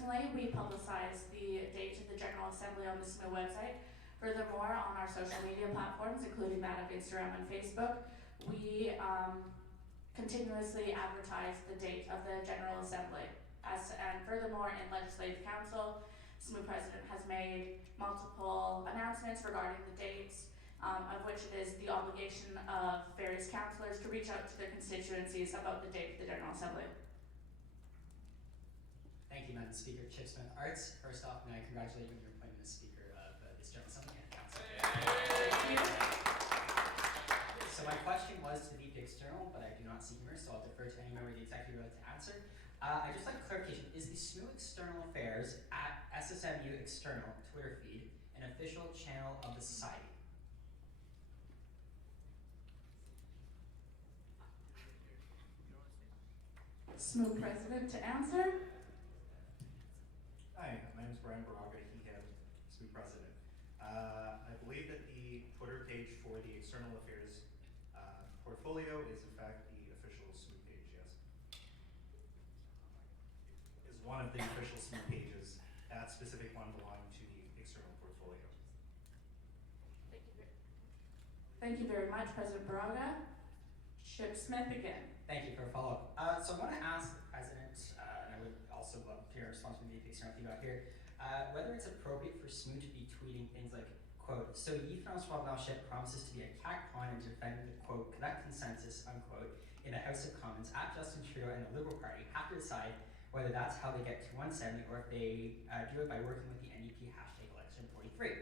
Personally, we publicize the date of the General Assembly on the SMU website. Furthermore, on our social media platforms, including that of Instagram and Facebook, we continuously advertise the date of the General Assembly. And furthermore, in Legislative Council, SMU President has made multiple announcements regarding the dates, of which it is the obligation of various councillors to reach out to their constituencies about the date of the General Assembly. Thank you, Madam Speaker. Chip Smith Arts. First off, may I congratulate you on your appointment as Speaker of this General Assembly and Council. Thank you. So my question was to the VP External, but I do not see her, so I'll defer to any member of the Executive to answer. I'd just like clarification. Is the SMU External Affairs at SSMU External Twitter feed an official channel of the Society? SMU President to answer. Hi, my name is Brian Baraga, SMU President. I believe that the Twitter page for the External Affairs portfolio is in fact the official SMU page, yes. Is one of the official SMU pages. That specific one belonging to the external portfolio. Thank you very much, President Baraga. Chip Smith again. Thank you for a follow-up. So I want to ask the President, and I would also love to hear a response from the VP External feedback here, whether it's appropriate for SMU to be tweeting things like, quote, so Guy François Blanchet promises to be a cat con and defend the, quote, Quebec consensus, unquote, in the House of Commons at Justin Trudeau and the Liberal Party have to decide whether that's how they get to 170 or if they do it by working with the NDP hashtag election 43.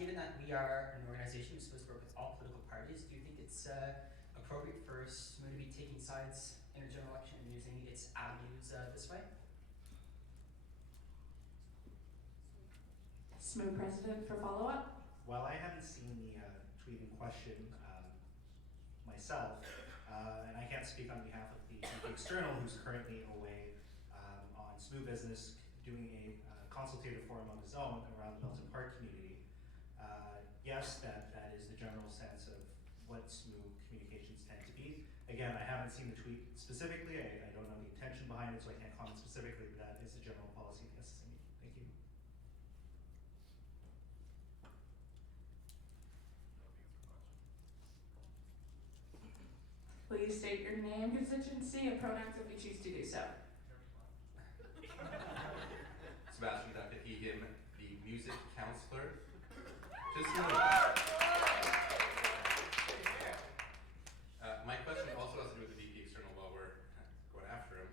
Given that we are an organization who's supposed to work with all political parties, do you think it's appropriate for SMU to be taking sides in a general election and using its avenues this way? SMU President for follow-up. While I haven't seen the tweet in question myself, and I can't speak on behalf of the External, who's currently away on SMU business, doing a consultative forum of his own around the Milton Park community. Yes, that is the general sense of what SMU communications tend to be. Again, I haven't seen the tweet specifically. I don't know the intention behind it, so I can't comment specifically, but that is the general policy of the SSME. Thank you. Please state your name, constituency, and pronouns if you choose to do so. Sebastian Duckett, he, him, the music counselor. My question also has to do with the VP External while we're going after him.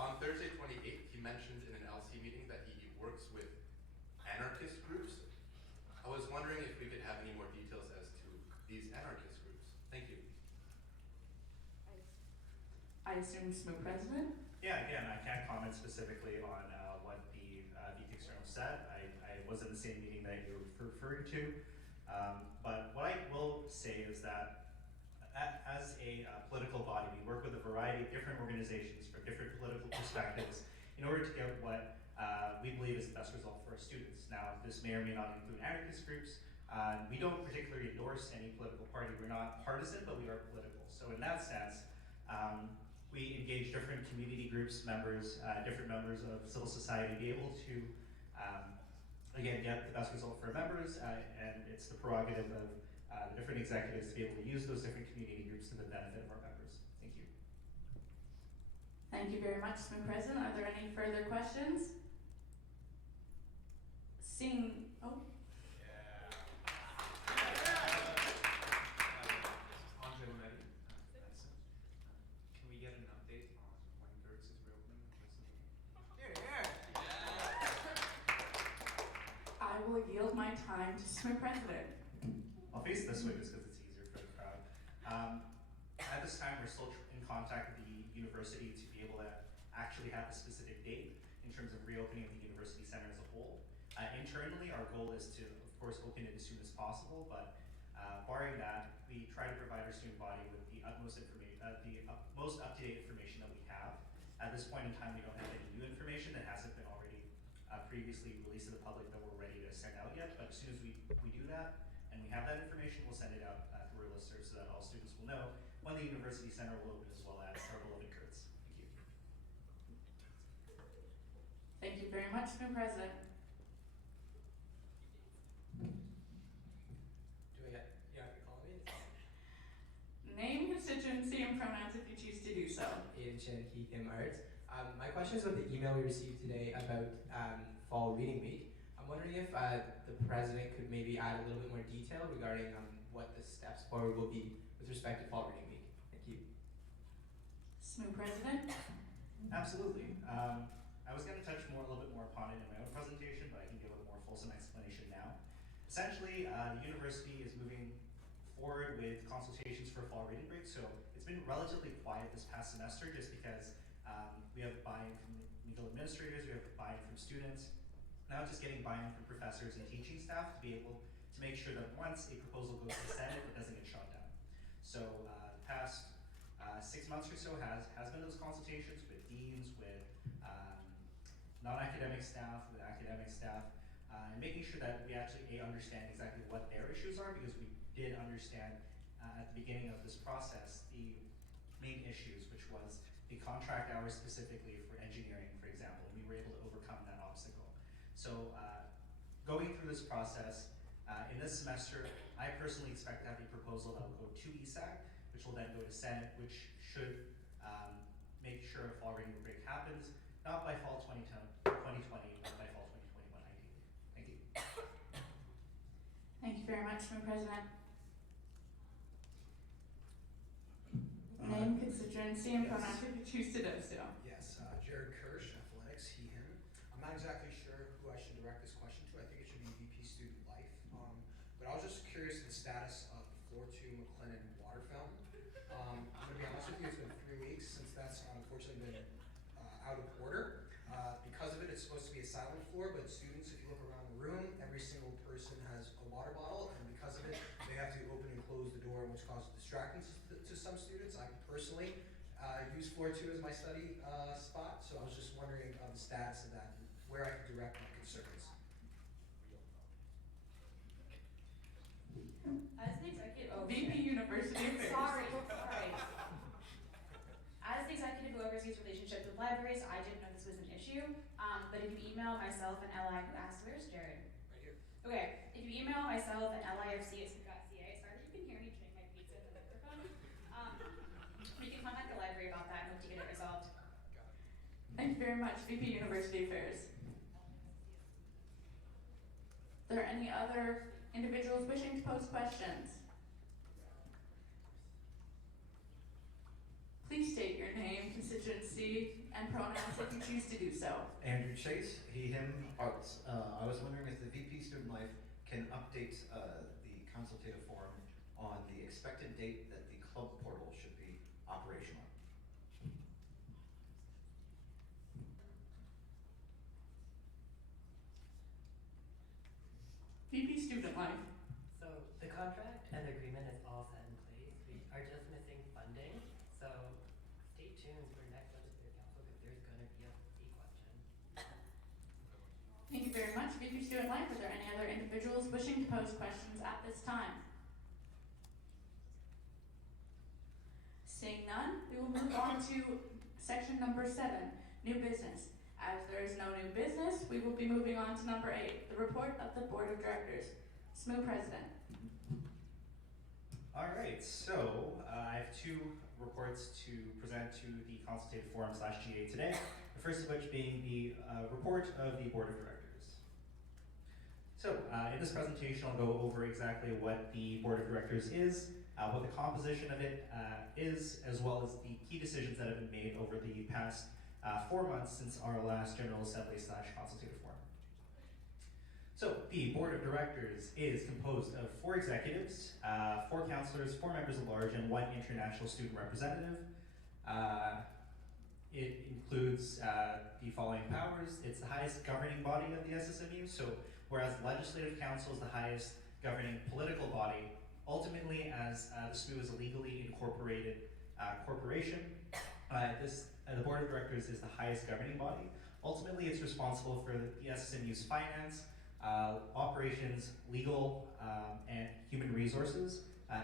On Thursday 28th, he mentioned in an LC meeting that he works with anarchist groups. I was wondering if we could have any more details as to these anarchist groups. Thank you. I assume SMU President? Yeah, again, I can't comment specifically on what the VP External said. I was in the same meeting that you were referring to. But what I will say is that as a political body, we work with a variety of different organizations from different political perspectives in order to get what we believe is the best result for our students. Now, this may or may not include anarchist groups. We don't particularly endorse any political party. We're not partisan, but we are political. So in that sense, we engage different community groups, members, different members of civil society, be able to, again, get the best result for our members, and it's the prerogative of the different executives to be able to use those different community groups to the benefit of our members. Thank you. Thank you very much, SMU President. Are there any further questions? Seeing, oh. Can we get an update on when Gertz is reopening? I will yield my time to SMU President. I'll face this way just because it's easier for the crowd. At this time, we're still in contact with the university to be able to actually have a specific date in terms of reopening of the university center as a whole. Internally, our goal is to, of course, open it as soon as possible, but barring that, we try to provide our student body with the utmost information, most up-to-date information that we have. At this point in time, we don't have any new information that hasn't been already previously released to the public that we're ready to send out yet. But as soon as we do that and we have that information, we'll send it out through our listserv so that all students will know when the university center will open, as well as our beloved Kurtz. Thank you. you very much, Madam President. Do I get, yeah, you call me? Name, constituency, and pronouns if you choose to do so. Aiden Chen, he, him, arts. My question is about the email we received today about Fall Reading Week. I'm wondering if the president could maybe add a little bit more detail regarding what the steps forward will be with respect to Fall Reading Week. Thank you. SMU President. Absolutely. I was going to touch a little bit more upon it in my own presentation, but I can give a more fulsome explanation now. Essentially, the university is moving forward with consultations for fall reading break, so it's been relatively quiet this past semester just because we have buy-in from legal administrators, we have buy-in from students, now just getting buy-in from professors and teaching staff to be able to make sure that once a proposal goes to the Senate, it doesn't get shot down. So the past 6 months or so has been those consultations with deans, with non-academic staff, with academic staff, and making sure that we actually understand exactly what their issues are, because we did understand at the beginning of this process the main issues, which was the contract hours specifically for engineering, for example, and we were able to overcome that obstacle. So going through this process, in this semester, I personally expect to have a proposal that will go to ESAC, which will then go to Senate, which should make sure a fall reading break happens, not by fall 2020, but by fall 2021 ideally. Thank you. Thank you very much, Madam President. Name, constituency, and pronouns if you choose to do so. Yes, Jared Kirsch, athletics, he, him. I'm not exactly sure who I should direct this question to. I think it should be VP Student Life. But I was just curious of the status of the Floor 2 McLennan water fountain. I'm going to be honest with you, it's been 3 weeks since that's unfortunately been out of order. Because of it, it's supposed to be a silent floor, but students, if you look around the room, every single person has a water bottle, and because of it, they have to open and close the door, which causes distractions to some students. I personally use Floor 2 as my study spot, so I was just wondering the status of that and where I could direct my concerns. As the executive, VP University Affairs. sorry. As the executive who oversees relationships with libraries, I didn't know this was an issue. But if you email myself and LI, who asked, where's Jared? Right here. Okay, if you email myself at lifc@smu.ca, sorry that you can hear me chewing my pizza in the microphone. We can contact the library about that and hope to get it resolved. Thank you very much, VP University Affairs. Are there any other individuals wishing to pose questions? Please state your name, constituency, and pronouns if you choose to do so. Andrew Chase, he, him, arts. I was wondering if the VP Student Life can update the consultative forum on the expected date that the club portal should be operational. VP Student Life. So the contract and the agreement is all set in place. We are just missing funding. So stay tuned for next legislative council because there's going to be a question. Thank you very much, VP Student Life. Are there any other individuals wishing to pose questions at this time? Seeing none, we will move on to section number 7, new business. As there is no new business, we will be moving on to number 8, the report of the Board of Directors. SMU President. All right, so I have 2 reports to present to the consultative forum / GA today. The first of which being the report of the Board of Directors. So in this presentation, I'll go over exactly what the Board of Directors is, what the composition of it is, as well as the key decisions that have been made over the past 4 months since our last General Assembly / consultative forum. So the Board of Directors is composed of 4 executives, 4 counselors, 4 members at large, and 1 international student representative. It includes the following powers. It's the highest governing body of the SSMU, so whereas the Legislative Council is the highest governing political body, ultimately as the SMU is a legally incorporated corporation, the Board of Directors is the highest governing body. Ultimately, it's responsible for the SSMU's finance, operations, legal, and human resources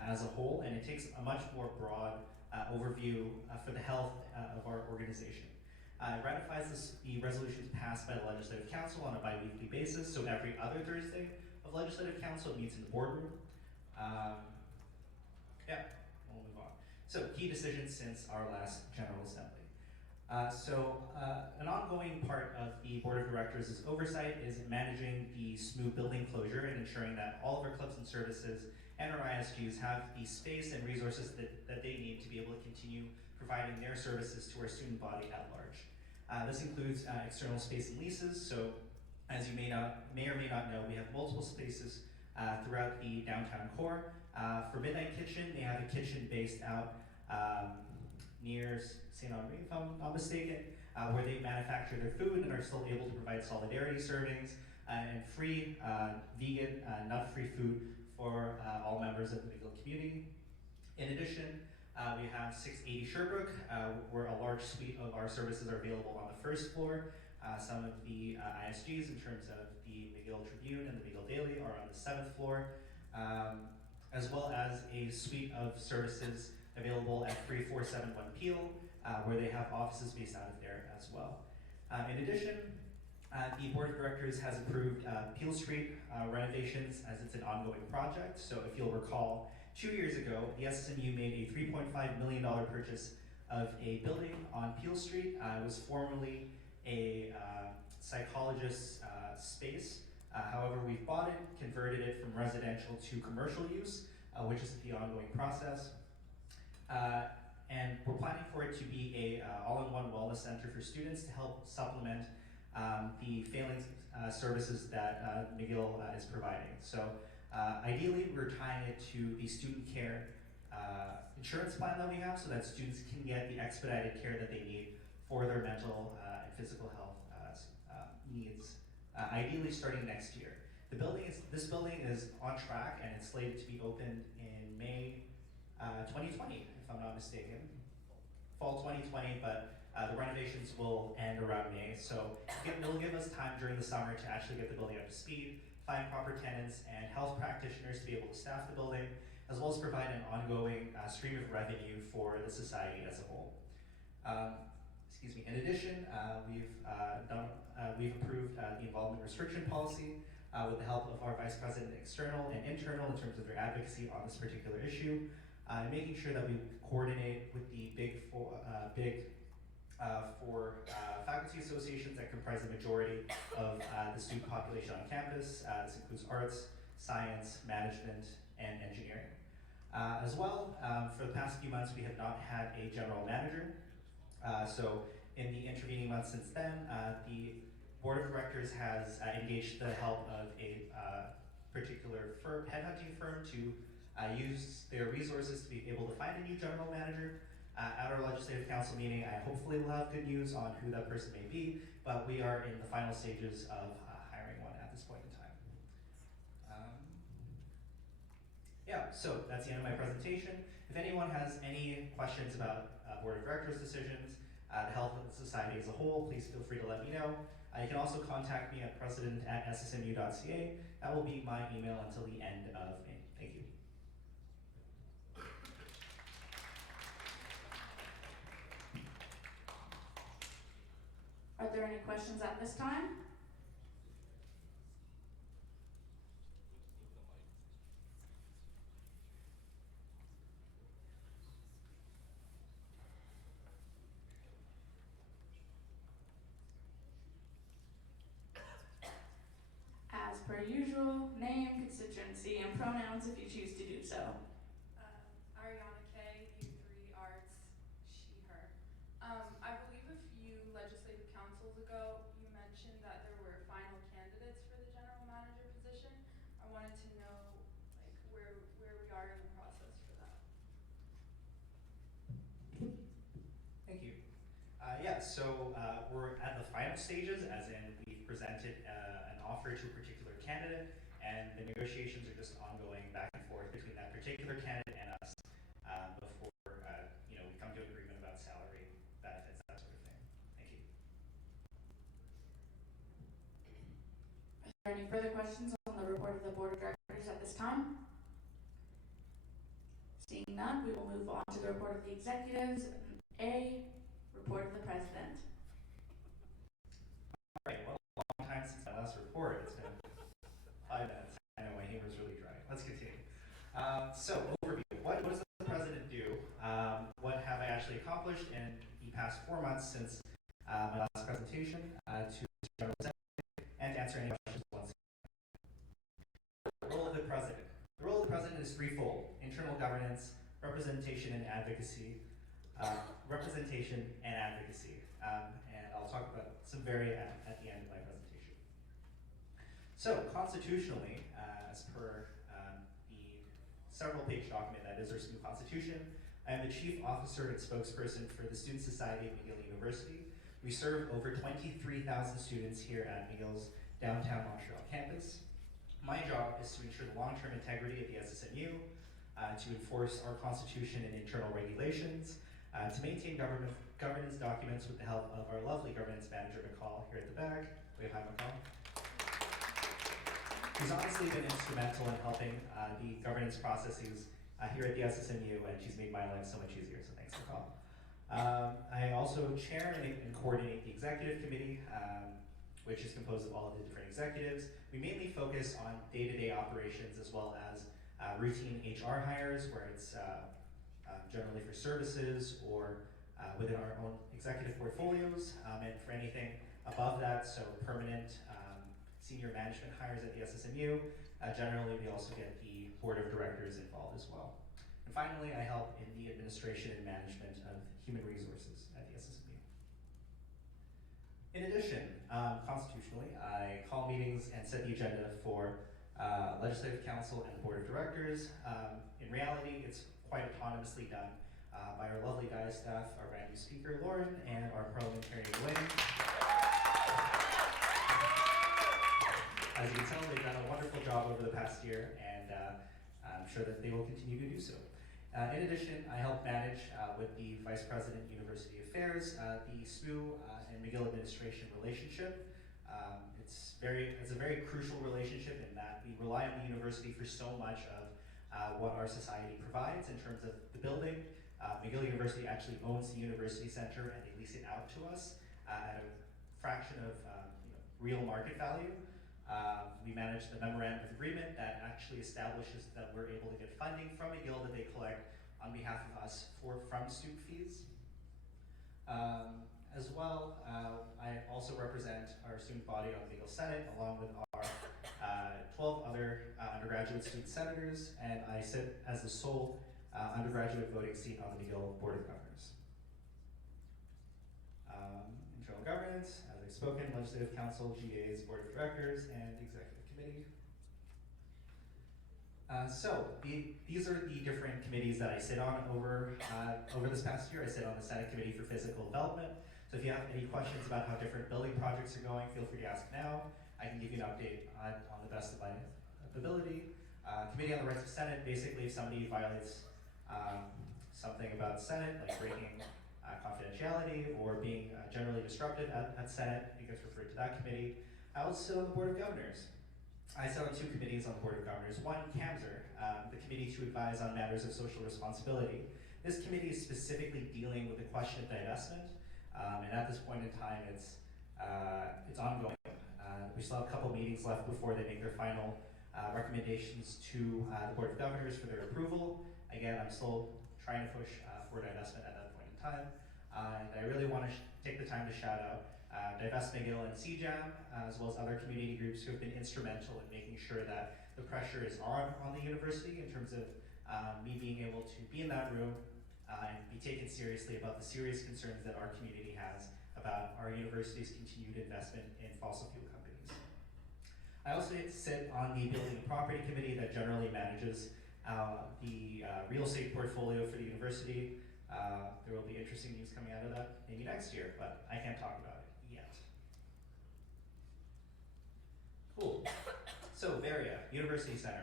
as a whole, and it takes a much more broad overview for the health of our organization. It ratifies the resolutions passed by the Legislative Council on a bi-weekly basis, so every other Thursday of Legislative Council it meets in the boardroom. Yeah, we'll move on. So, key decisions since our last General Assembly. An ongoing part of the Board of Directors' oversight is managing the SMU building closure and ensuring that all of our clubs and services and our ISGs have the space and resources that they need to be able to continue providing their services to our student body at large. This includes external space and leases, so as you may or may not know, we have multiple spaces throughout the downtown core. For Midnight Kitchen, they have a kitchen based out near St. Henri, if I'm not mistaken, where they manufacture their food and are still able to provide solidarity servings and free vegan, nut-free food for all members of the McGill community. In addition, we have 680 Sherbrooke, where a large suite of our services are available on the first floor. Some of the ISGs in terms of the McGill Tribune and the McGill Daily are on the 7th floor, as well as a suite of services available at 3471 Peel, where they have offices based out of there as well. In addition, the Board of Directors has approved Peel Street renovations as it's an ongoing project. So if you'll recall, 2 years ago, the SSMU made a $3.5 million purchase of a building on Peel Street. It was formerly a psychologist's space. However, we've bought it, converted it from residential to commercial use, which is the ongoing process. And we're planning for it to be a all-in-one wellness center for students to help supplement the failing services that McGill is providing. So ideally, we're tying it to the student care insurance plan that we have so that students can get the expedited care that they need for their mental and physical health needs, ideally starting next year. This building is on track and it's slated to be opened in May 2020, if I'm not mistaken. Fall 2020, but the renovations will end around May, so it'll give us time during the summer to actually get the building up to speed, find proper tenants and health practitioners to be able to staff the building, as well as provide an ongoing stream of revenue for the society as a whole. In addition, we've approved the involvement restriction policy with the help of our Vice President external and internal in terms of their advocacy on this particular issue, making sure that we coordinate with the big four faculty associations that comprise the majority of the student population on campus. This includes arts, science, management, and engineering. As well, for the past few months, we have not had a general manager. So in the intervening months since then, the Board of Directors has engaged the help of a particular headhunting firm to use their resources to be able to find a new general manager. At our Legislative Council meeting, I hopefully will have good news on who that person may be, but we are in the final stages of hiring one at this point in time. So that's the end of my presentation. If anyone has any questions about Board of Directors decisions, the health of the society as a whole, please feel free to let me know. You can also contact me at president@ssmu.ca. That will be my email until the end of May. Thank you. Are there any questions at this time? As per usual, name, constituency, and pronouns if you choose to do so. Ariana K, U3 Arts, she, her. I believe a few legislative councils ago, you mentioned that there were final candidates for the general manager position. I wanted to know where we are in the process for that. Thank you. So we're at the final stages, as in we've presented an offer to a particular candidate, and the negotiations are just ongoing back and forth between that particular candidate and us before we come to an agreement about salary, benefits, that sort of thing. Thank you. Are there any further questions on the report of the Board of Directors at this time? Seeing none, we will move on to the report of the executives. A, report of the President. So overview, what does the president do? What have I actually accomplished in the past 4 months since my last presentation to the General Assembly, and to answer any questions once again. The role of the president. The role of the president is threefold: internal governance, representation and advocacy, and I'll talk about some at the end of my presentation. So, constitutionally, as per the several-page document that is our student constitution, I am the chief officer and spokesperson for the Student Society of McGill University. We serve over 23,000 students here at McGill's downtown Montreal campus. My job is to ensure the long-term integrity of the SSNU, to enforce our constitution and internal regulations, to maintain governance documents with the help of our lovely governance manager, McCall, here at the back. Wave hi, McCall. She's honestly been instrumental in helping the governance processes here at the SSNU, and she's made my life so much easier, so thanks, McCall. I also chair and coordinate the executive committee, which is composed of all of the different executives. We mainly focus on day-to-day operations as well as routine HR hires, where it's generally for services or within our own executive portfolios, and for anything above that, so permanent senior management hires at the SSNU. Generally, we also get the board of directors involved as well. And finally, I help in the administration and management of human resources at the SSNU. In addition, constitutionally, I call meetings and set the agenda for Legislative Council and the Board of Directors. In reality, it's quite autonomously done by our lovely Gaia staff, our brand new speaker, Lauren, and our parliamentarian, Wayne. As you can tell, they've done a wonderful job over the past year, and I'm sure that they will continue to do so. In addition, I help manage with the Vice President University Affairs, the SPU and McGill administration relationship. It's a very crucial relationship in that we rely on the university for so much of what our society provides in terms of the building. McGill University actually owns the university center, and they lease it out to us at a fraction of real market value. We manage the memorandum of agreement that actually establishes that we're able to get funding from McGill that they collect on behalf of us from student fees. As well, I also represent our student body on the McGill Senate, along with our 12 other undergraduate student senators, and I sit as the sole undergraduate voting seat on the McGill Board of Governors. Internal governance, as I've spoken, Legislative Council, GA's Board of Directors, and Executive Committee. These are the different committees that I sit on over this past year. I sit on the Senate Committee for Physical Development. So if you have any questions about how different building projects are going, feel free to ask now. I can give you an update on the best of my ability. Committee on the Rights of Senate, basically if somebody violates something about Senate, like breaking confidentiality or being generally disruptive at Senate, it gets referred to that committee. I also sit on the Board of Governors. I sit on two committees on the Board of Governors. One, CAMSR, the Committee to Advise on Matters of Social Responsibility. This committee is specifically dealing with the question of divestment, and at this point in time, it's ongoing. We still have a couple meetings left before they make their final recommendations to the Board of Governors for their approval. Again, I'm still trying to push for divestment at that point in time, and I really want to take the time to shout out Divest McGill and CJAM, as well as other community groups who have been instrumental in making sure that the pressure is on the university in terms of me being able to be in that room and be taken seriously about the serious concerns that our community has about our university's continued investment in fossil fuel companies. I also sit on the Building and Property Committee that generally manages the real estate portfolio for the university. There will be interesting news coming out of that maybe next year, but I can't talk about it yet. Cool. So, Varia, University Center.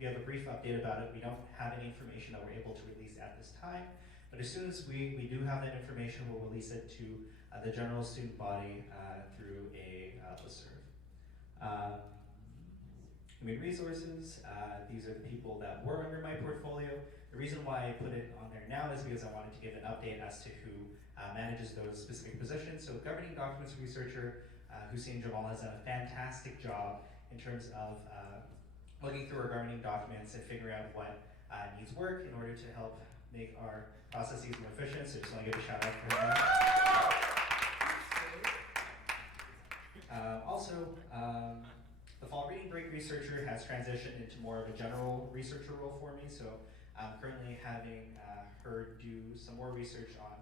We have a brief update about it. We don't have any information that we're able to release at this time, but as soon as we do have that information, we'll release it to the general student body through a listserv. Human resources, these are the people that were under my portfolio. The reason why I put it on there now is because I wanted to give an update as to who manages those specific positions. So governing documents researcher, Hussein Jamal has done a fantastic job in terms of looking through our governing documents and figuring out what needs work in order to help make our processes more efficient. So just want to give a shout out for him. The fall reading break researcher has transitioned into more of a general researcher role for me. So I'm currently having her do some more research on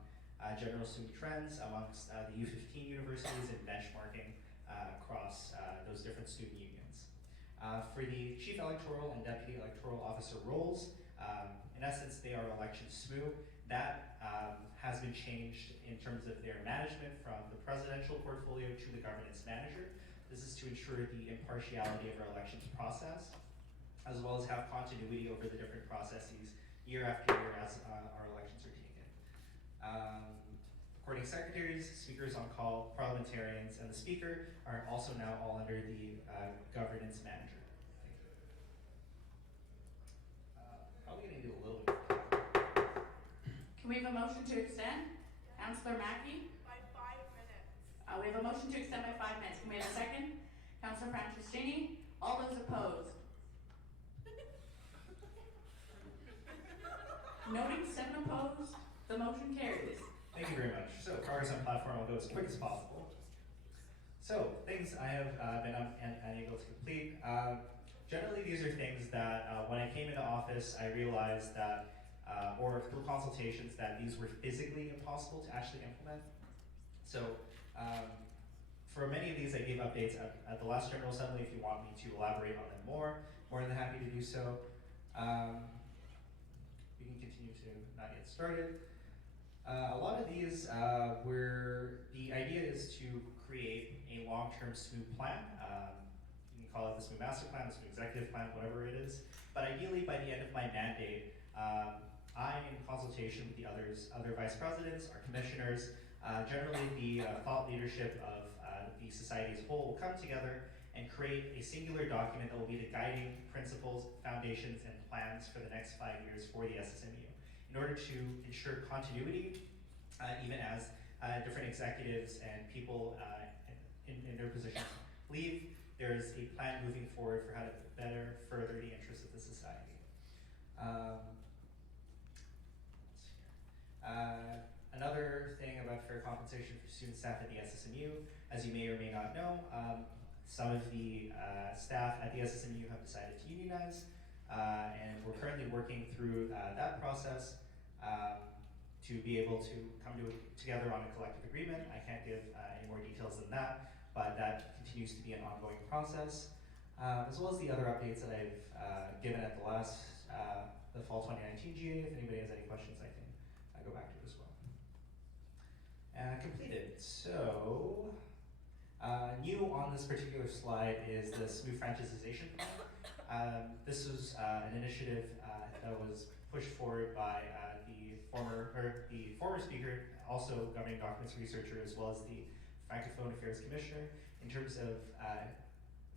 general student trends amongst the U15 universities and benchmarking across those different student unions. For the chief electoral and deputy electoral officer roles, in essence, they are election SMU. That has been changed in terms of their management from the presidential portfolio to the governance manager. This is to ensure the impartiality of our elections process, as well as have continuity over the different processes year after year as our elections are taken. Recording secretaries, speakers on call, parliamentarians, and the speaker are also now all under the governance manager. Thank you. Probably gonna do a little bit. Can we have a motion to extend? Councillor Mackey? By 5 minutes. We have a motion to extend by 5 minutes. Can we have a second? Councillor Franceschini? All those opposed? Noting 7 opposed, the motion carries. Thank you very much. So progress on platform, I'll go as quick as possible. So things I have been unable to complete. Generally, these are things that when I came into office, I realized that, or through consultations, that these were physically impossible to actually implement. So for many of these, I gave updates at the last General Assembly. If you want me to elaborate on them more than happy to do so. We can continue to not get started. A lot of these the idea is to create a long-term SMU plan. You can call it the SMU master plan, the SMU executive plan, whatever it is. But ideally, by the end of my mandate, I, in consultation with the other vice presidents, our commissioners, generally the thought leadership of the society as a whole will come together and create a singular document that will be the guiding principles, foundations, and plans for the next 5 years for the SSMU. In order to ensure continuity, even as different executives and people in their positions leave, there is a plan moving forward for how to better further the interests of the society. Another thing about fair compensation for student staff at the SSMU, as you may or may not know, some of the staff at the SSMU have decided to unionize, and we're currently working through that process to be able to come together on a collective agreement. I can't give any more details than that, but that continues to be an ongoing process, as well as the other updates that I've given at the last, the fall 2019 GA. If anybody has any questions, I can go back to it as well. Completed. So, new on this particular slide is the SMU franchisization plan. This was an initiative that was pushed forward by the former speaker, also governing documents researcher, as well as the Francophone Affairs Commissioner, in terms of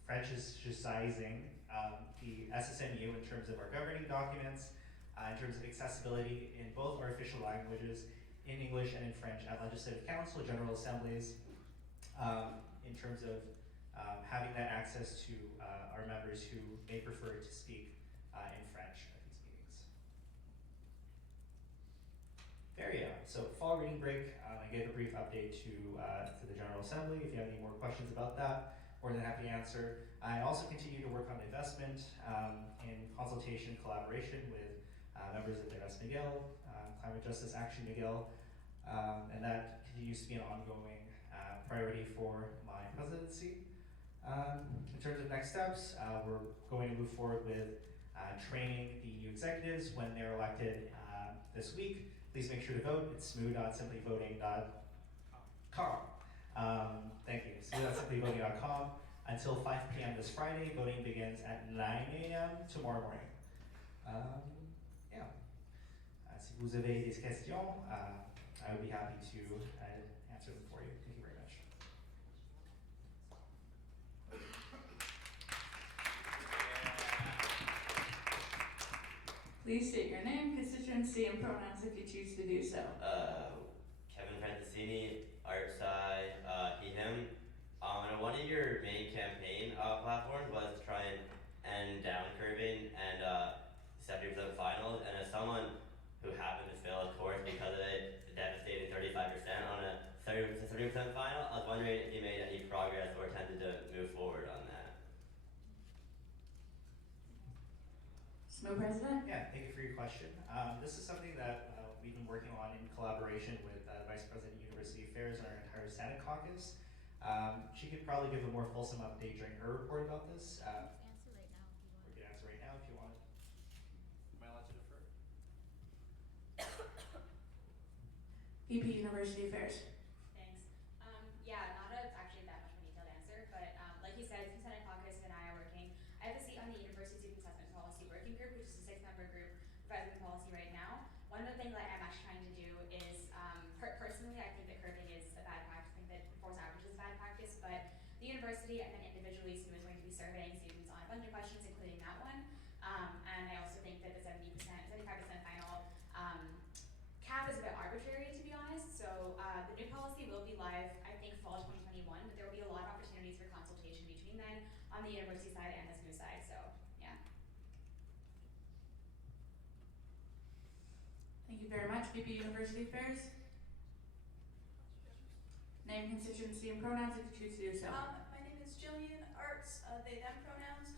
franchising the SSMU in terms of our governing documents, in terms of accessibility in both our official languages, in English and in French, at Legislative Council, General Assemblies, in terms of having that access to our members who may prefer to speak in French at these meetings. There you go. So fall reading break, I gave a brief update to the General Assembly. If you have any more questions about that, more than happy to answer. I also continue to work on investment in consultation, collaboration with members of the Res Miguel, Climate Justice Action Miguel, and that continues to be an ongoing priority for my presidency. In terms of next steps, we're going to move forward with training the new executives when they're elected this week. Please make sure to vote. It's smu.simplyvoting.com. Thank you. smu.simplyvoting.com until 5 p.m. this Friday. Voting begins at 9 a.m. tomorrow morning. Si vous avez des questions, I would be happy to answer them for you. Thank you very much. Please state your name, constituency, and pronouns if you choose to do so. Kevin Francisini, art side, he, him. And one of your main campaign platforms was to try and end down curving and 70% finals. final. I was wondering if you made any progress or attempted to move forward on that. SMO President? Yeah, thank you for your question. This is something that we've been working on in collaboration with Vice President University Affairs and our entire Senate caucus. She could probably give a more fulsome update during her report about this. We can answer right now if you want. Am I allowed to defer? VP University Affairs. Thanks. Yeah, not actually that much of a detailed answer, but like you said, Senate Caucus and I are working. I have a seat on the University Student Assessment Policy Working Group, which is a 6-member group revising policy right now. One of the things that I'm actually trying to do is, personally, I think that curbing is a bad practice. I think that forced average is a bad practice, but the university and then individually, SMU is going to be surveying students on a bunch of questions, including that one. And I also think that the 75% final cap is a bit arbitrary, to be honest. So the new policy will be live, I think, fall 2021, but there will be a lot of opportunities for consultation between then on the university side and the SMU side. So yeah. Thank you very much. VP University Affairs. Name, constituency, and pronouns if you choose to do so. My name is Jillian Arts, they, them pronouns.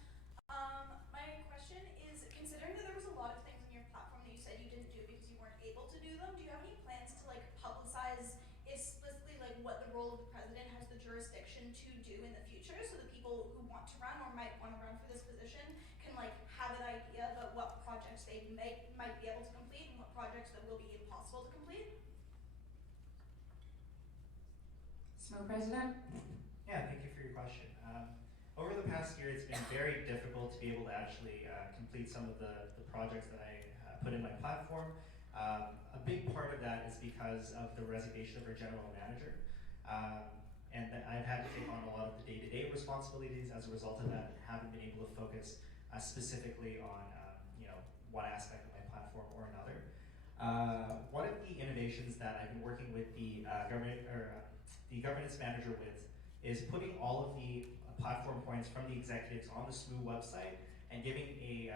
My question is, considering that there was a lot of things in your platform that you said you didn't do because you weren't able to do them, do you have any plans to like publicize explicitly like what the role of the president has the jurisdiction to do in the future, so that people who want to run or might want to run for this position can like have an idea about what projects they might be able to complete and what projects that will be impossible to complete? SMO President? Yeah, thank you for your question. Over the past year, it's been very difficult to be able to actually complete some of the projects that I put in my platform. A big part of that is because of the resignation of our general manager. And that I've had to take on a lot of the day-to-day responsibilities as a result of that, and haven't been able to focus specifically on one aspect of my platform or another. One of the innovations that I've been working with the the governance manager with is putting all of the platform points from the executives on the SMU website and giving a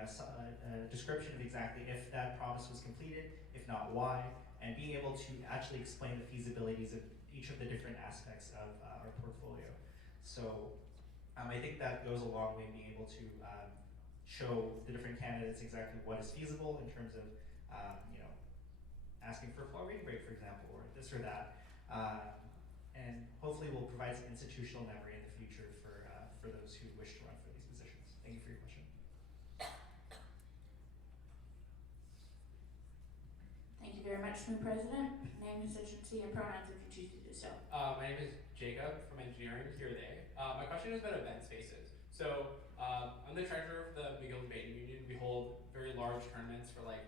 description of exactly if that promise was completed, if not why, and being able to actually explain the feasibilities of each of the different aspects of our portfolio. So I think that goes a long way in being able to show the different candidates exactly what is feasible in terms of asking for a floor reading break, for example, or this or that. And hopefully will provide some institutional memory in the future for those who wish to run for these positions. Thank you for your question. Thank you very much, SMU President. Name, constituency, and pronouns if you choose to do so. My name is Jacob from engineering here today. My question is about event spaces. So I'm the treasurer of the McGill Debating Union. We hold very large tournaments for like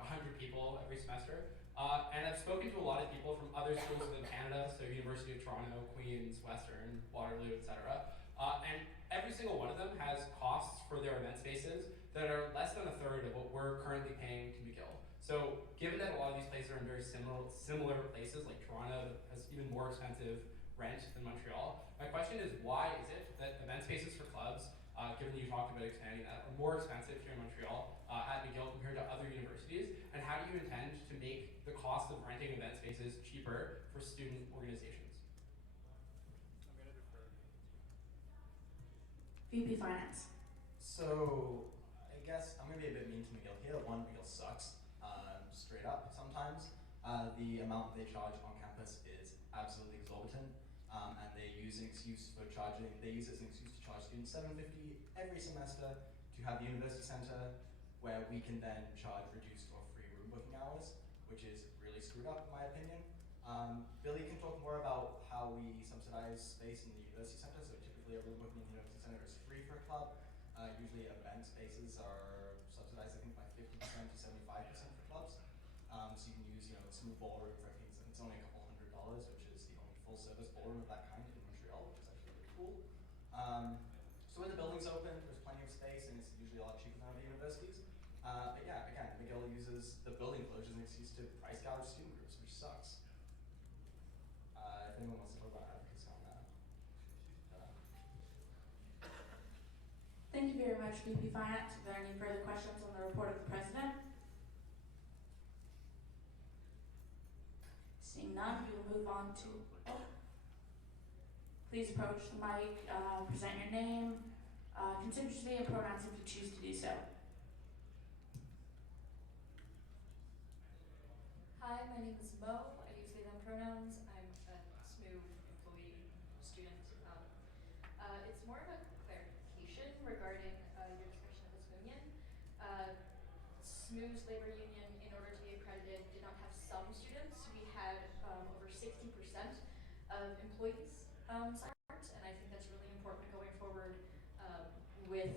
100 people every semester. And I've spoken to a lot of people from other schools in Canada, so University of Toronto, Queen's, Western, Waterloo, etc. And every single one of them has costs for their event spaces that are less than a third of what we're currently paying to McGill. So given that a lot of these places are in very similar places, like Toronto has even more expensive rent than Montreal, my question is, why is it that event spaces for clubs, given that you talked about expanding that, are more expensive here in Montreal at McGill compared to other universities? And how do you intend to make the cost of renting event spaces cheaper for student organizations? I'm going to defer. VP Finance. So I guess I'm going to be a bit mean to McGill here. One, McGill sucks, straight up sometimes. The amount they charge on campus is absolutely exorbitant. And they use it as an excuse to charge students $750 every semester to have the university center, where we can then charge reduced or free room booking hours, which is really screwed up in my opinion. Billy can talk more about how we subsidize space in the university center. So typically a room booking in the university center is free for a club. Usually event spaces are subsidized, I think, by 50% to 75% for clubs. So you can use, a small ballroom for things, and it's only a couple $100, which is the only full service ballroom of that kind in Montreal, which is actually really cool. So when the building's open, there's plenty of space, and it's usually a lot cheaper than other universities. But yeah, again, McGill uses the building closure as an excuse to price gouge student groups, which sucks. If anyone wants to talk about advocacy on that. Thank you very much, VP Finance. Are there any further questions on the report of the President? Seeing none, we will move on to... Oh, Please approach the mic, present your name, consider your pronouns if you choose to do so. Hi, my name is Mo. I use they them pronouns. I'm a SMU employee student. It's more of a clarification regarding your discussion of the SMU union. SMU's labor union, in order to be accredited, did not have some students. We had over 60% of employees sign up, and I think that's really important going forward with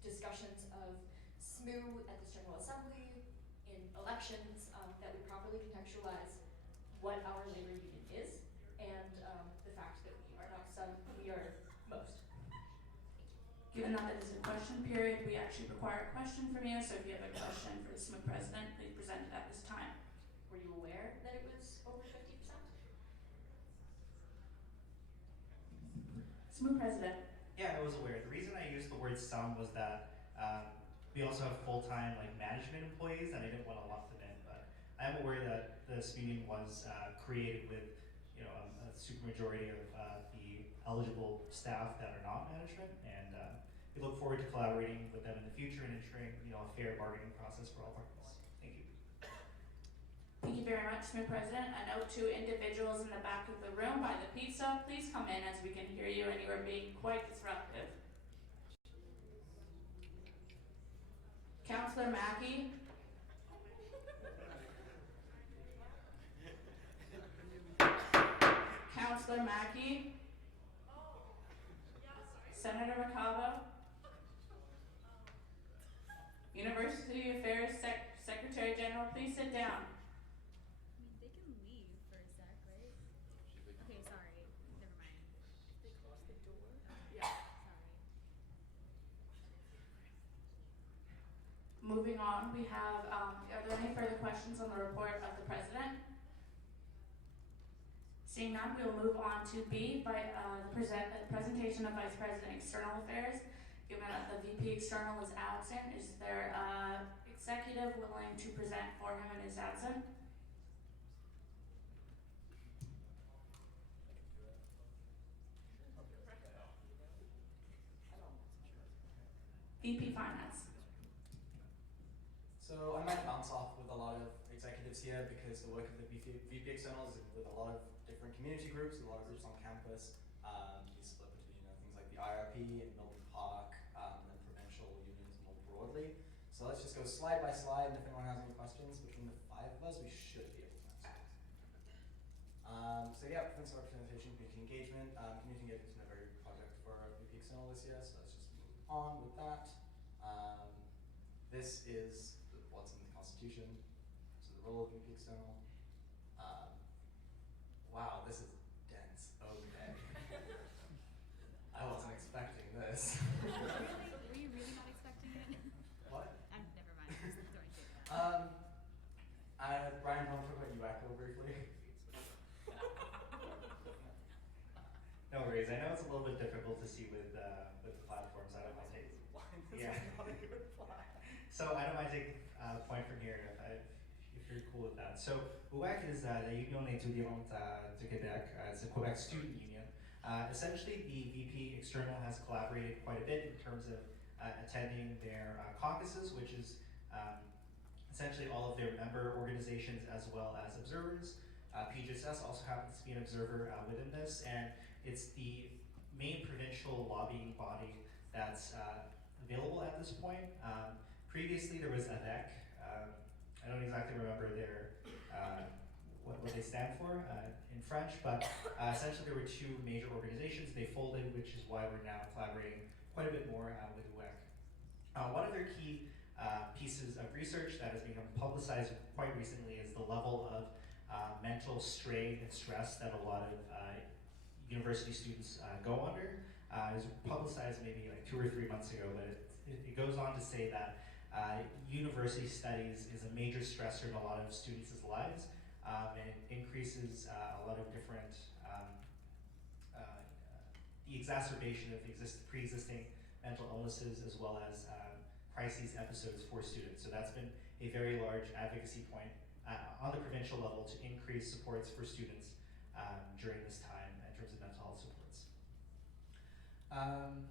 discussions of SMU at this General Assembly, in elections, that we properly contextualize what our labor union is and the fact that we are not some, we are most. Given that it is a question period, we actually require a question from you, so if you have a question for the SMU president, please present it at this time. Were you aware that it was over 50%? SMU president. Yeah, I was aware. The reason I used the word some was that we also have full-time like management employees, and I didn't want to lump them in. But I'm aware that this meeting was created with, a supermajority of the eligible staff that are not management, and we look forward to collaborating with them in the future and ensuring, a fair bargaining process for all parties. Thank you. Thank you very much, SMU president. A note to individuals in the back of the room by the pizza, please come in as we can hear you and you are being quite disruptive. Councillor Mackey. Councillor Mackey. Senator Mercado. University Affairs Secretary General, please sit down. I mean, they can leave for a sec, right? Okay, sorry. Never mind. They closed the door? Yeah. Sorry. Moving on, we have, are there any further questions on the report of the president? Seeing none, we will move on to B, by the presentation of Vice President External Affairs. Given that the VP External is absent, is there an executive willing to present for him in his absence? VP Finance. So I might bounce off with a lot of executives here because the work of the VP External is with a lot of different community groups, a lot of groups on campus. We split between things like the IRP and Milton Park, and provincial unions more broadly. So let's just go slide by slide, and if anyone has any questions between the five of us, we should be able to answer. So yeah, provincial representation, community engagement. Community engagement has been a very big project for VP External this year, so let's just move on with that. This is what's in the Constitution, so the role of VP External. Wow, this is dense. Okay. I wasn't expecting this. Really? Were you really not expecting it? What? Never mind. I'm just throwing shit out. Brian, want to talk about UECO briefly? No worries. I know it's a little bit difficult to see with the platforms. I don't mind taking. Yeah. So I don't mind taking point from here if you're cool with that. So UEC is la Union étudiante du Québec. It's a Quebec student union. Essentially, the VP External has collaborated quite a bit in terms of attending their caucuses, which is essentially all of their member organizations as well as observers. PGSS also happens to be an observer within this, and it's the main provincial lobbying body that's available at this point. Previously, there was AVEC. I don't exactly remember their what they stand for in French, but essentially there were two major organizations. They folded, which is why we're now collaborating quite a bit more with UEC. One of their key pieces of research that has become publicized quite recently is the level of mental strain and stress that a lot of university students go under. It was publicized maybe like 2 or 3 months ago, but it goes on to say that university studies is a major stressor in a lot of students' lives, and it increases a lot of different, the exacerbation of pre-existing mental illnesses as well as crises episodes for students. So that's been a very large advocacy point on the provincial level to increase supports for students during this time in terms of mental health supports. And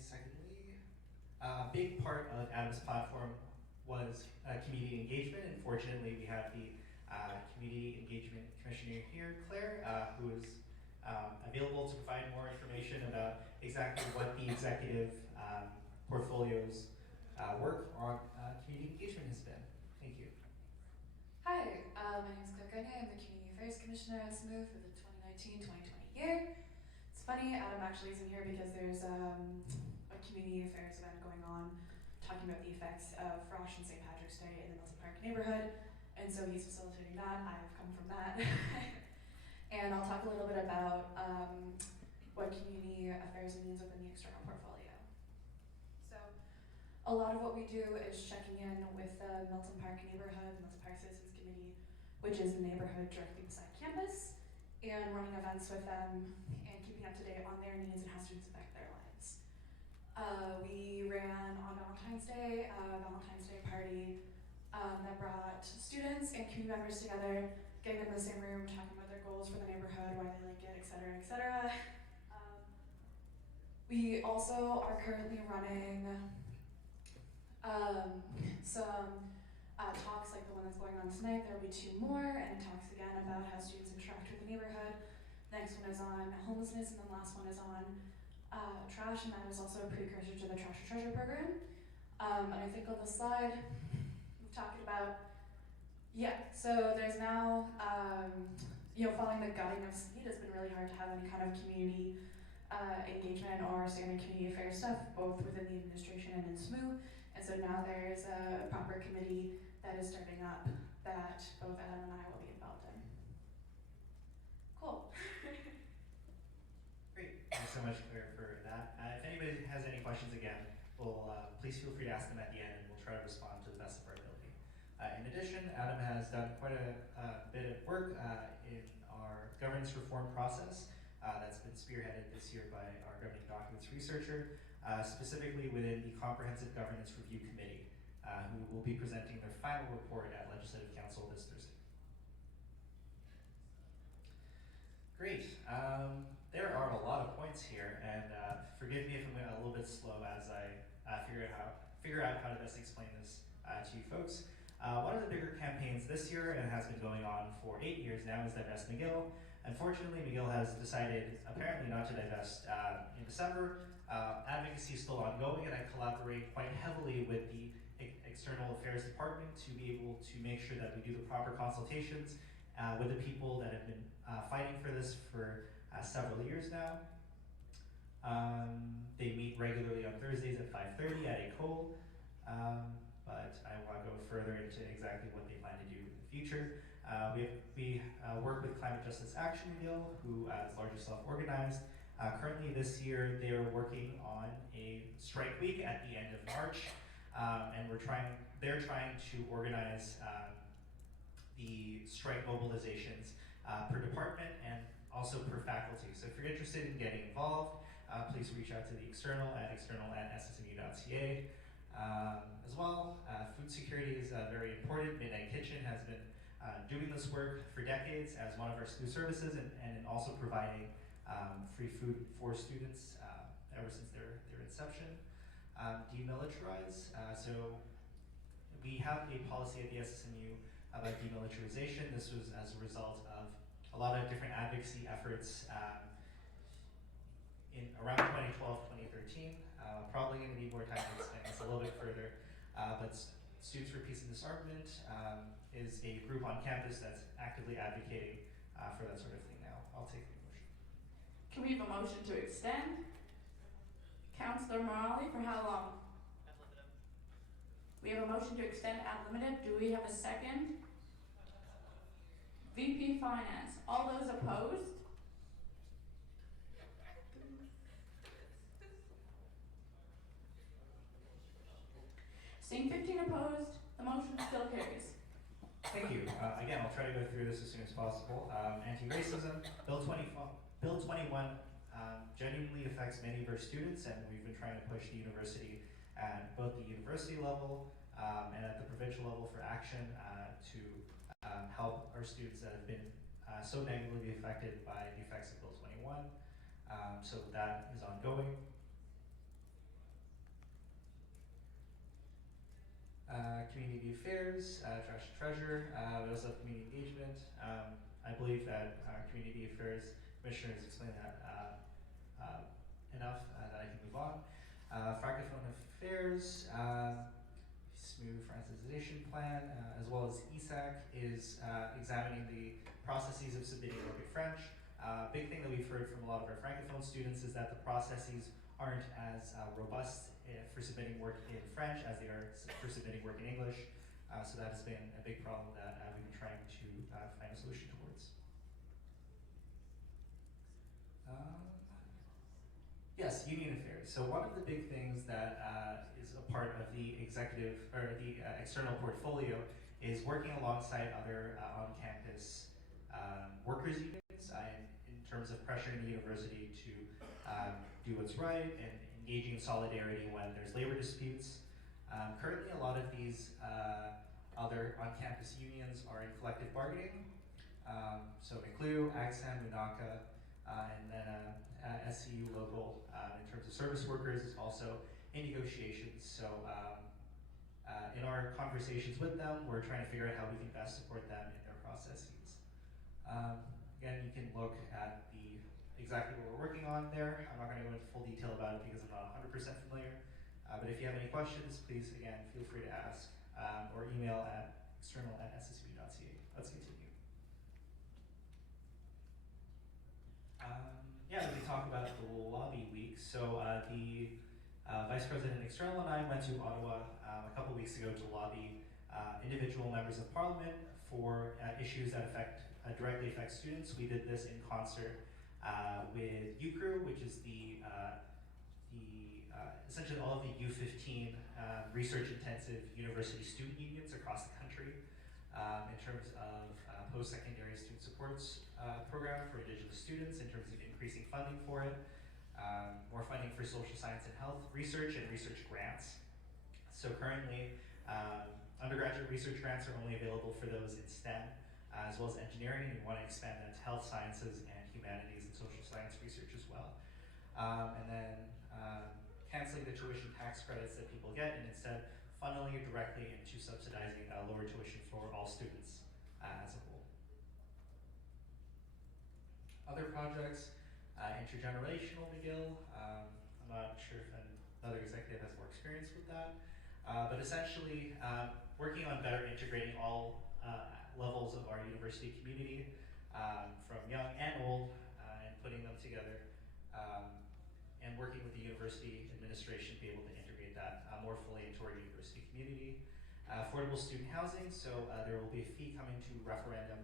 secondly, a big part of Adam's platform was community engagement, and fortunately we have the Community Engagement Commissioner here, Claire, who is available to provide more information about exactly what the executive portfolio's work on community engagement has been. Thank you. Hi, my name is Claire Gagne. I'm the Community Affairs Commissioner at SMOO for the 2019-2020 year. It's funny, Adam actually isn't here because there's a community affairs event going on talking about the effects of Frosh and St. Patrick's Day in the Milton Park neighborhood, and so he's facilitating that. I've come from that. And I'll talk a little bit about what community affairs means within the external portfolio. So a lot of what we do is checking in with the Milton Park neighborhood, the Milton Park Citizens Committee, which is the neighborhood directly beside campus, and running events with them and keeping up to date on their needs and how students affect their lives. We ran on Valentine's Day, a Valentine's Day party that brought students and community members together, getting them in the same room, talking about their goals for the neighborhood, why they like it, et cetera, et cetera. We also are currently running some talks like the one that's going on tonight. There will be 2 more, and it talks again about how students interact with the neighborhood. Next one is on homelessness, and the last one is on trash, and that is also a precursor to the Trash or Treasure program. And I think on the slide, we're talking about, so there's now, following the gutting of Seed, it's been really hard to have any kind of community engagement or standing community affairs stuff, both within the administration and in SMOO. And so now there's a proper committee that is starting up that both Adam and I will be involved in. Cool. Great, thanks so much, Claire, for that. If anybody has any questions again, please feel free to ask them at the end, and we'll try to respond to the best of our ability. In addition, Adam has done quite a bit of work in our governance reform process that's been spearheaded this year by our governing documents researcher, specifically within the Comprehensive Governance Review Committee, who will be presenting their final report at Legislative Council this Thursday. Great. There are a lot of points here, and forgive me if I'm a little bit slow as I figure out how to best explain this to you folks. One of the bigger campaigns this year, and has been going on for 8 years now, is Divest McGill. Unfortunately, McGill has decided apparently not to divest in December. Advocacy is still ongoing, and I collaborate quite heavily with the External Affairs Department to be able to make sure that we do the proper consultations with the people that have been fighting for this for several years now. They meet regularly on Thursdays at 5:30 at a Cole, but I want to go further into exactly what they plan to do in the future. We work with Climate Justice Action McGill, who is largely self-organized. Currently this year, they are working on a strike week at the end of March, and they're trying to organize the strike mobilizations per department and also per faculty. So if you're interested in getting involved, please reach out to the external@ssmu.ca. As well, food security is very important. Midnight Kitchen has been doing this work for decades as one of our school services, and also providing free food for students ever since their inception. Demilitarize. So we have a policy at the SSMU about demilitarization. This was as a result of a lot of different advocacy efforts in around 2012, 2013. Probably going to need more time to explain this a little bit further, but Students for Peace and Disarmament is a group on campus that's actively advocating for that sort of thing now. I'll take the motion. Can we have a motion to extend? Councillor Morali, for how long? Ad libitum. We have a motion to extend ad libitum. Do we have a second? VP Finance. All those opposed? Seeing 15 opposed, the motion still carries. Thank you. Again, I'll try to go through this as soon as possible. Anti-racism, Bill 21 genuinely affects many of our students, and we've been trying to push the university at both the university level and at the provincial level for action to help our students that have been so negatively affected by the effects of Bill 21. So that is ongoing. Community affairs, trash and treasure. We also have community engagement. I believe that community affairs commissioner has explained that enough that I can move on. Francophone affairs, SMU Francisization plan, as well as ESAC is examining the processes of submitting work in French. Big thing that we've heard from a lot of our Francophone students is that the processes aren't as robust for submitting work in French as they are for submitting work in English. So that has been a big problem that we've been trying to find a solution towards. Yes, union affairs. So one of the big things that is a part of the executive or the external portfolio is working alongside other on-campus workers unions in terms of pressuring the university to do what's right and engaging in solidarity when there's labor disputes. Currently, a lot of these other on-campus unions are in collective bargaining. So McLeod, AgSam, Munaka, and then SCU local in terms of service workers is also in negotiations. So in our conversations with them, we're trying to figure out how we can best support them in their processes. Again, you can look at exactly what we're working on there. I'm not going to go into full detail about it because I'm not 100% familiar. But if you have any questions, please, again, feel free to ask or email at external@ssb.ca. Let's continue. Yeah, we can talk about the lobby week. So the Vice President External and I went to Ottawa a couple weeks ago to lobby individual members of Parliament for issues that directly affect students. We did this in concert with UCRU, which is essentially all of the U15 research-intensive university student unions across the country in terms of post-secondary student supports program for Indigenous students, in terms of increasing funding for it, more funding for social science and health research and research grants. So currently, undergraduate research grants are only available for those in STEM, as well as engineering, and we want to expand that to health sciences and humanities and social science research as well. And then canceling the tuition tax credits that people get and instead funneling it directly into subsidizing lower tuition for all students as a whole. Other projects, intergenerational McGill. I'm not sure if another executive has more experience with that. But essentially, working on better integrating all levels of our university community, from young and old, and putting them together, and working with the university administration to be able to integrate that more fully into our university community. Affordable student housing, so there will be a fee coming to referendum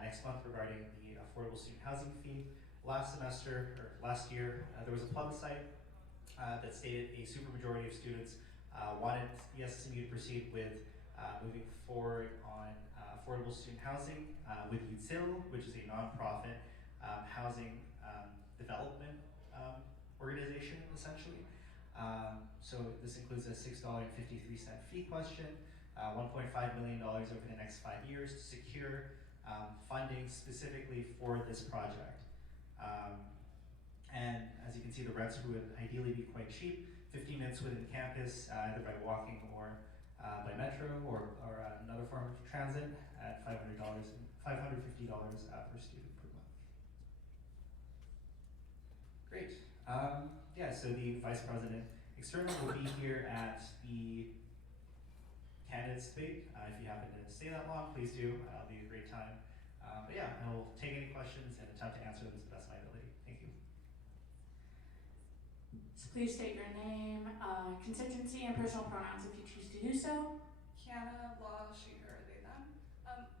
next month regarding the affordable student housing fee. Last year, there was a plebiscite that stated a supermajority of students wanted the SSMU to proceed with moving forward on affordable student housing with UTSIL, which is a nonprofit housing development organization, essentially. So this includes a $6.53 fee question, $1.5 million over the next 5 years to secure funding specifically for this project. And as you can see, the rents would ideally be quite cheap, 15 minutes within campus, either by walking or by metro or another form of transit at $550 per student per month. Great. Yeah, so the Vice President External will be here at the candidates debate. If you happen to stay that long, please do. It'll be a great time. But yeah, I will take any questions and attempt to answer them to the best of my ability. Thank you. So please state your name, contingency, and personal pronouns if you choose to do so. Kiana, law, she, her, they, them.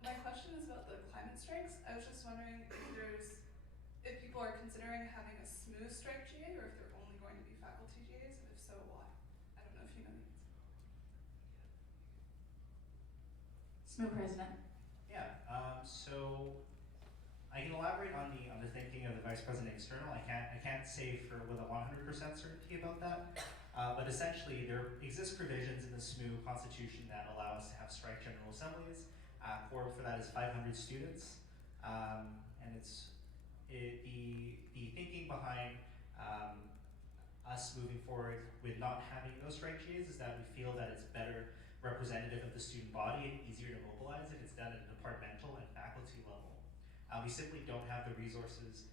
My question is about the climate strikes. I was just wondering if people are considering having a smooth strike GA or if they're only going to be faculty GAs, and if so, why? I don't know if you know the answer. SMU President. Yeah, so I can elaborate on the thinking of the Vice President External. I can't say with a 100% certainty about that, but essentially there exist provisions in the SMU Constitution that allow us to have strike General Assemblies. Quorum for that is 500 students, and it's the thinking behind us moving forward with not having those strike GAs is that we feel that it's better representative of the student body and easier to mobilize if it's done at a departmental and faculty level. We simply don't have the resources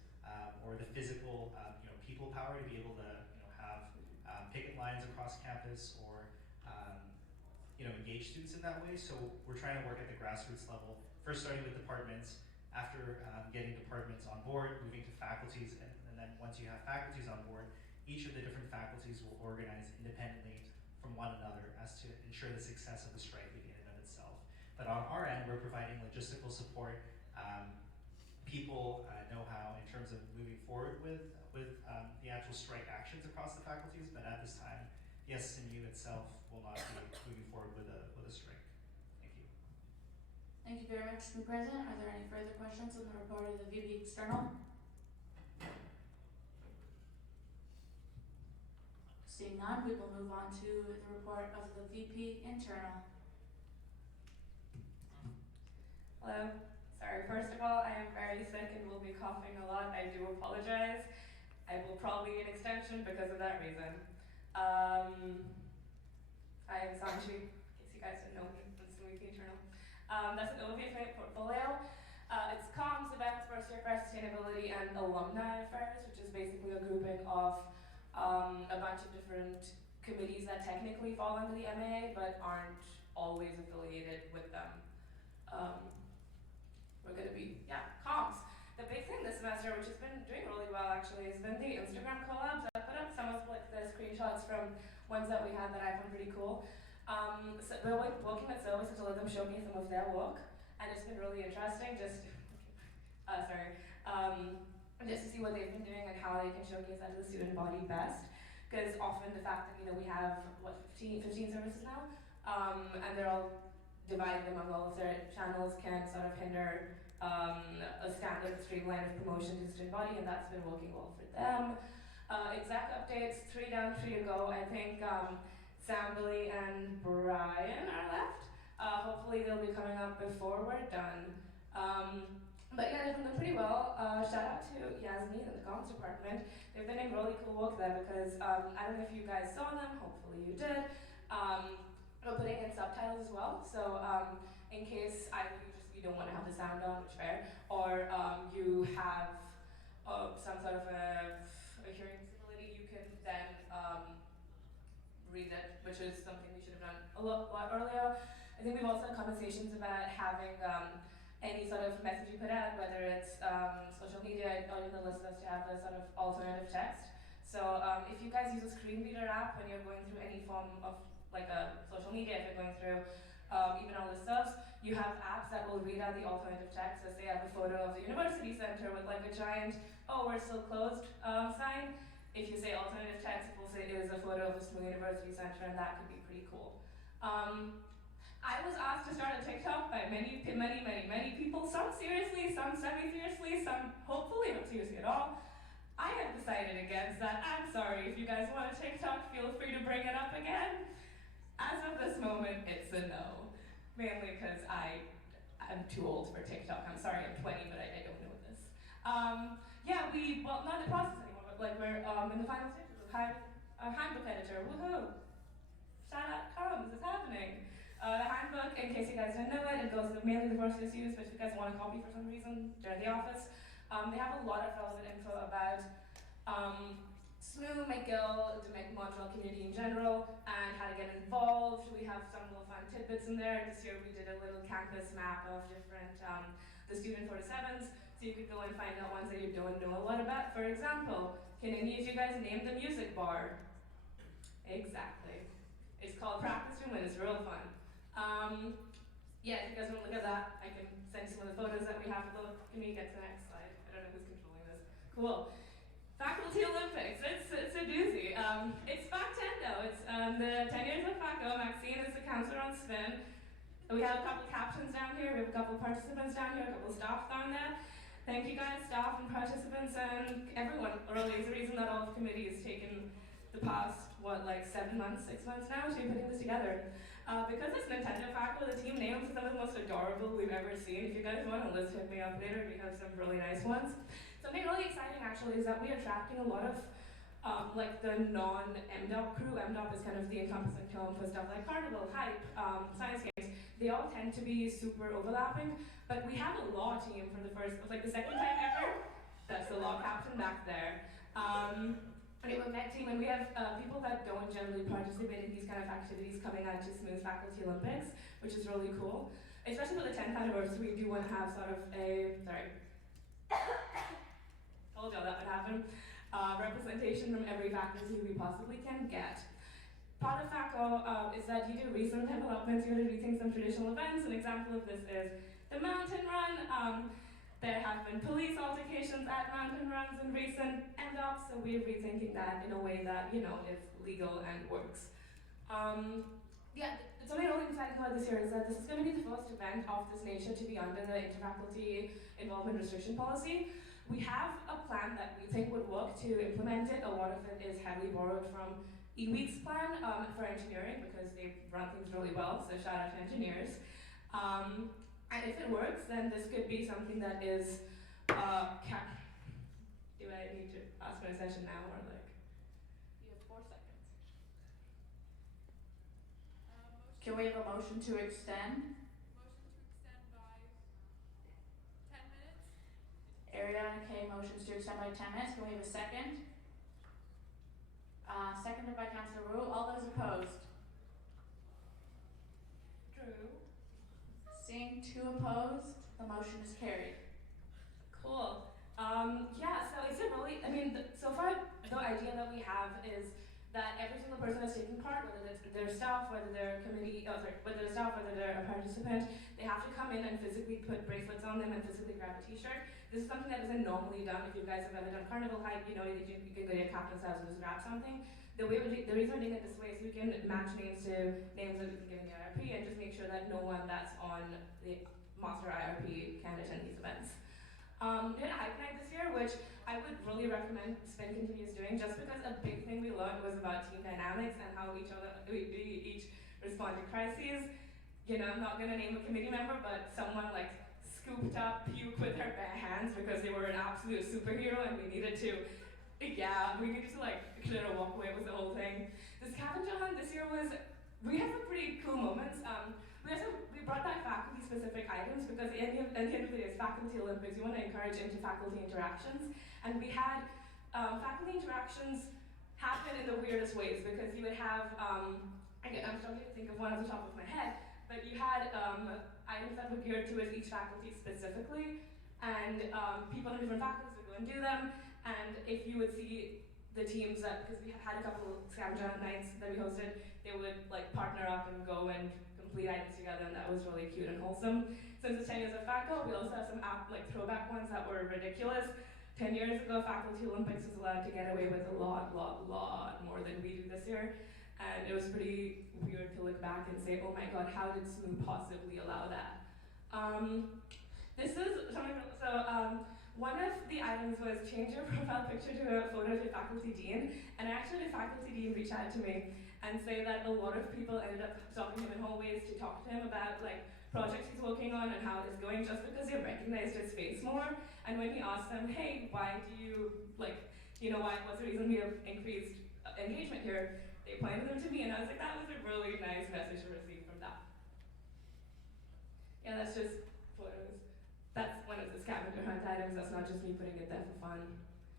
or the physical people power to be able to have picket lines across campus or engage students in that way. So we're trying to work at the grassroots level, first starting with departments, after getting departments on board, moving to faculties, and then once you have faculties on board, each of the different faculties will organize independently from one another as to ensure the success of the strike in and of itself. But on our end, we're providing logistical support, people know-how in terms of moving forward with the actual strike actions across the faculties, but at this time, the SMU itself will not be moving forward with a strike. Thank you. Thank you very much, Mr. President. Are there any further questions on the report of the VP External? Seeing none, we will move on to the report of the VP Internal. Hello. Sorry, first of all, I am very sick and will be coughing a lot. I do apologize. I will probably need an extension because of that reason. I am Sanchi, in case you guys didn't know me, it's the VP Internal. That's an overview of my portfolio. It's comms, events, first year affairs, sustainability, and alumni affairs, which is basically a grouping of a bunch of different committees that technically fall under the MAA, but aren't always affiliated with them. We're gonna be, comms. The big thing this semester, which has been doing really well actually, has been the Instagram collabs. I put up some of the screenshots from ones that we had that I found pretty cool. So we're working with services to let them showcase some of their work, and it's been really interesting. Just to see what they've been doing and how they can showcase that to the student body best. Because often the fact that we have 15 services now, and they're all divided among all of their channels can sort of hinder a standard streamline of promotion to the student body, and that's been working well for them. Exec updates, 3 down, 3 to go. I think Sam, Billy, and Brian are left. Hopefully they'll be coming up before we're done. But yeah, they've been doing pretty well. Shout out to Yasmin and the comms department. They've been doing really cool work there because I don't know if you guys saw them, hopefully you did. We're putting in subtitles as well, so in case you don't want to have the sound on, which fair, or you have some sort of a hearing disability, you can then read it, which is something we should have done a lot earlier. I think we've also had conversations about having any sort of message you put out, whether it's social media or in the listeners to have a sort of alternative text. So if you guys use a screen reader app when you're going through any form of like a social media, if you're going through even all the stuff, you have apps that will read out the alternative text. So say I have a photo of the university center with like a giant, oh, we're still closed sign. If you say alternative text, it will say it is a photo of the Smooth University Center, and that could be pretty cool. I was asked to start a TikTok by many people, some seriously, some semi-seriously, some hopefully not seriously at all. I have decided against that. I'm sorry, if you guys want a TikTok, feel free to bring it up again. As of this moment, it's a no. Mainly because I'm too old for TikTok. I'm sorry, I'm 20, but I don't know this. Not in the process anymore, but like we're in the final stages of handbook editor, woohoo! Shout out comms, it's happening. The handbook, in case you guys didn't know it goes mainly the first issues, but if you guys want a copy for some reason, they're in the office. They have a lot of relevant info about SMU, McGill, the Montreal community in general, and how to get involved. We have some little fun tidbits in there. This year we did a little campus map of different, the student 47s, so you could go and find out ones that you don't know a lot about. For example, can any of you guys name the music bar? Exactly. It's called Practice Room and it's real fun. If you guys want to look at that, I can send you some of the photos that we have. Can we get to the next slide? I don't know who's controlling this. Cool. Faculty Olympics, it's a doozy. It's FACTendo, it's the 10 years of FACO. Maxine is the counselor on SPIN. We have a couple captions down here, we have a couple participants down here, a couple staff down there. Thank you guys, staff and participants and everyone. Really, it's the reason that all the committee has taken the past, 6 months now to be putting this together. Because it's Nintendo FACO, the team names are some of the most adorable we've ever seen. If you guys want a list, hit me up later, we have some really nice ones. So Something really exciting actually is that we're attracting a lot of like the non-MDOP crew. MDOP is kind of the encompassing term for stuff like Carnival, Hype, Science Games. They all tend to be super overlapping, but we have a law team for the second time ever. That's the law captain back there. And we have a med team, and we have people that don't generally participate in these kind of activities coming out to Smooth Faculty Olympics, which is really cool. Especially for the 10th anniversary, we do want to have sort of told y'all that would happen. Representation from every faculty we possibly can get. Part of FACO is that due to recent developments, you're rethink some traditional events. An example of this is the mountain run. There have been police altercations at mountain runs in recent MDOPs, so we're rethinking that in a way that, is legal and works. Something really exciting about this year is that this is going to be the first event of this nature to be under the interfaculty involvement restriction policy. We have a plan that we think would work to implement it. A lot of it is heavily borrowed from eWeek's plan for engineering because they run things really well, so shout out to engineers. And if it works, then this could be something that is, do I need to ask for a session now or like? You have 4 seconds. Can we have a motion to extend? Motion to extend by 10 minutes. Ariana K motions to extend by 10 minutes. Can we have a second? Seconded by Councilor Wu. All those opposed? Drew. Seeing 2 opposed, the motion is carried. Cool. So it's a really, so far the idea that we have is that every single person that's taking part, whether it's their staff, whether they're whether they're staff, whether they're a participant, they have to come in and physically put bracelets on them and physically grab a t-shirt. This is something that isn't normally done. If you guys have ever done Carnival Hype, you can go to your captain's house and just grab something. The reason we're doing it this way is we can match names to names that we can give in the IRP and just make sure that no one that's on the master IRP can attend these events. We had a hype night this year, which I would really recommend Spin continues doing, just because a big thing we learned was about team dynamics and how we each respond to crises. I'm not gonna name a committee member, but someone scooped up puke with their bare hands because they were an absolute superhero and we needed to clear a walkway was the whole thing. The scavenger hunt this year we had some pretty cool moments. We brought back faculty-specific items because at the end of the day, it's Faculty Olympics. We want to encourage inter-faculty interactions. And we had faculty interactions happen in the weirdest ways because you would have, I'm struggling to think of one off the top of my head, but you had items that were geared towards each faculty specifically, and people in different faculties would go and do them, and if you would see the teams because we had a couple of scavenger nights that we hosted, they would partner up and go and complete items together, and that was really cute and wholesome. Since it's 10 years of FACO, we also have some throwback ones that were ridiculous. 10 years ago, Faculty Olympics was allowed to get away with a lot more than we do this year. And it was pretty weird to look back and say, oh my god, how did SMU possibly allow that? This is something, one of the items was change your profile picture to a photo of your faculty dean. And actually the faculty dean reached out to me and say that a lot of people ended up stopping him in hallways to talk to him about projects he's working on and how it's going just because they recognized his face more. And when he asked them, hey, why do you, what's the reason we have increased engagement here? They pointed them to me and I was like, that was a really nice message to receive from that. Yeah, that's just photos. That's one of the scavenger hunt items, that's not just me putting it there for fun.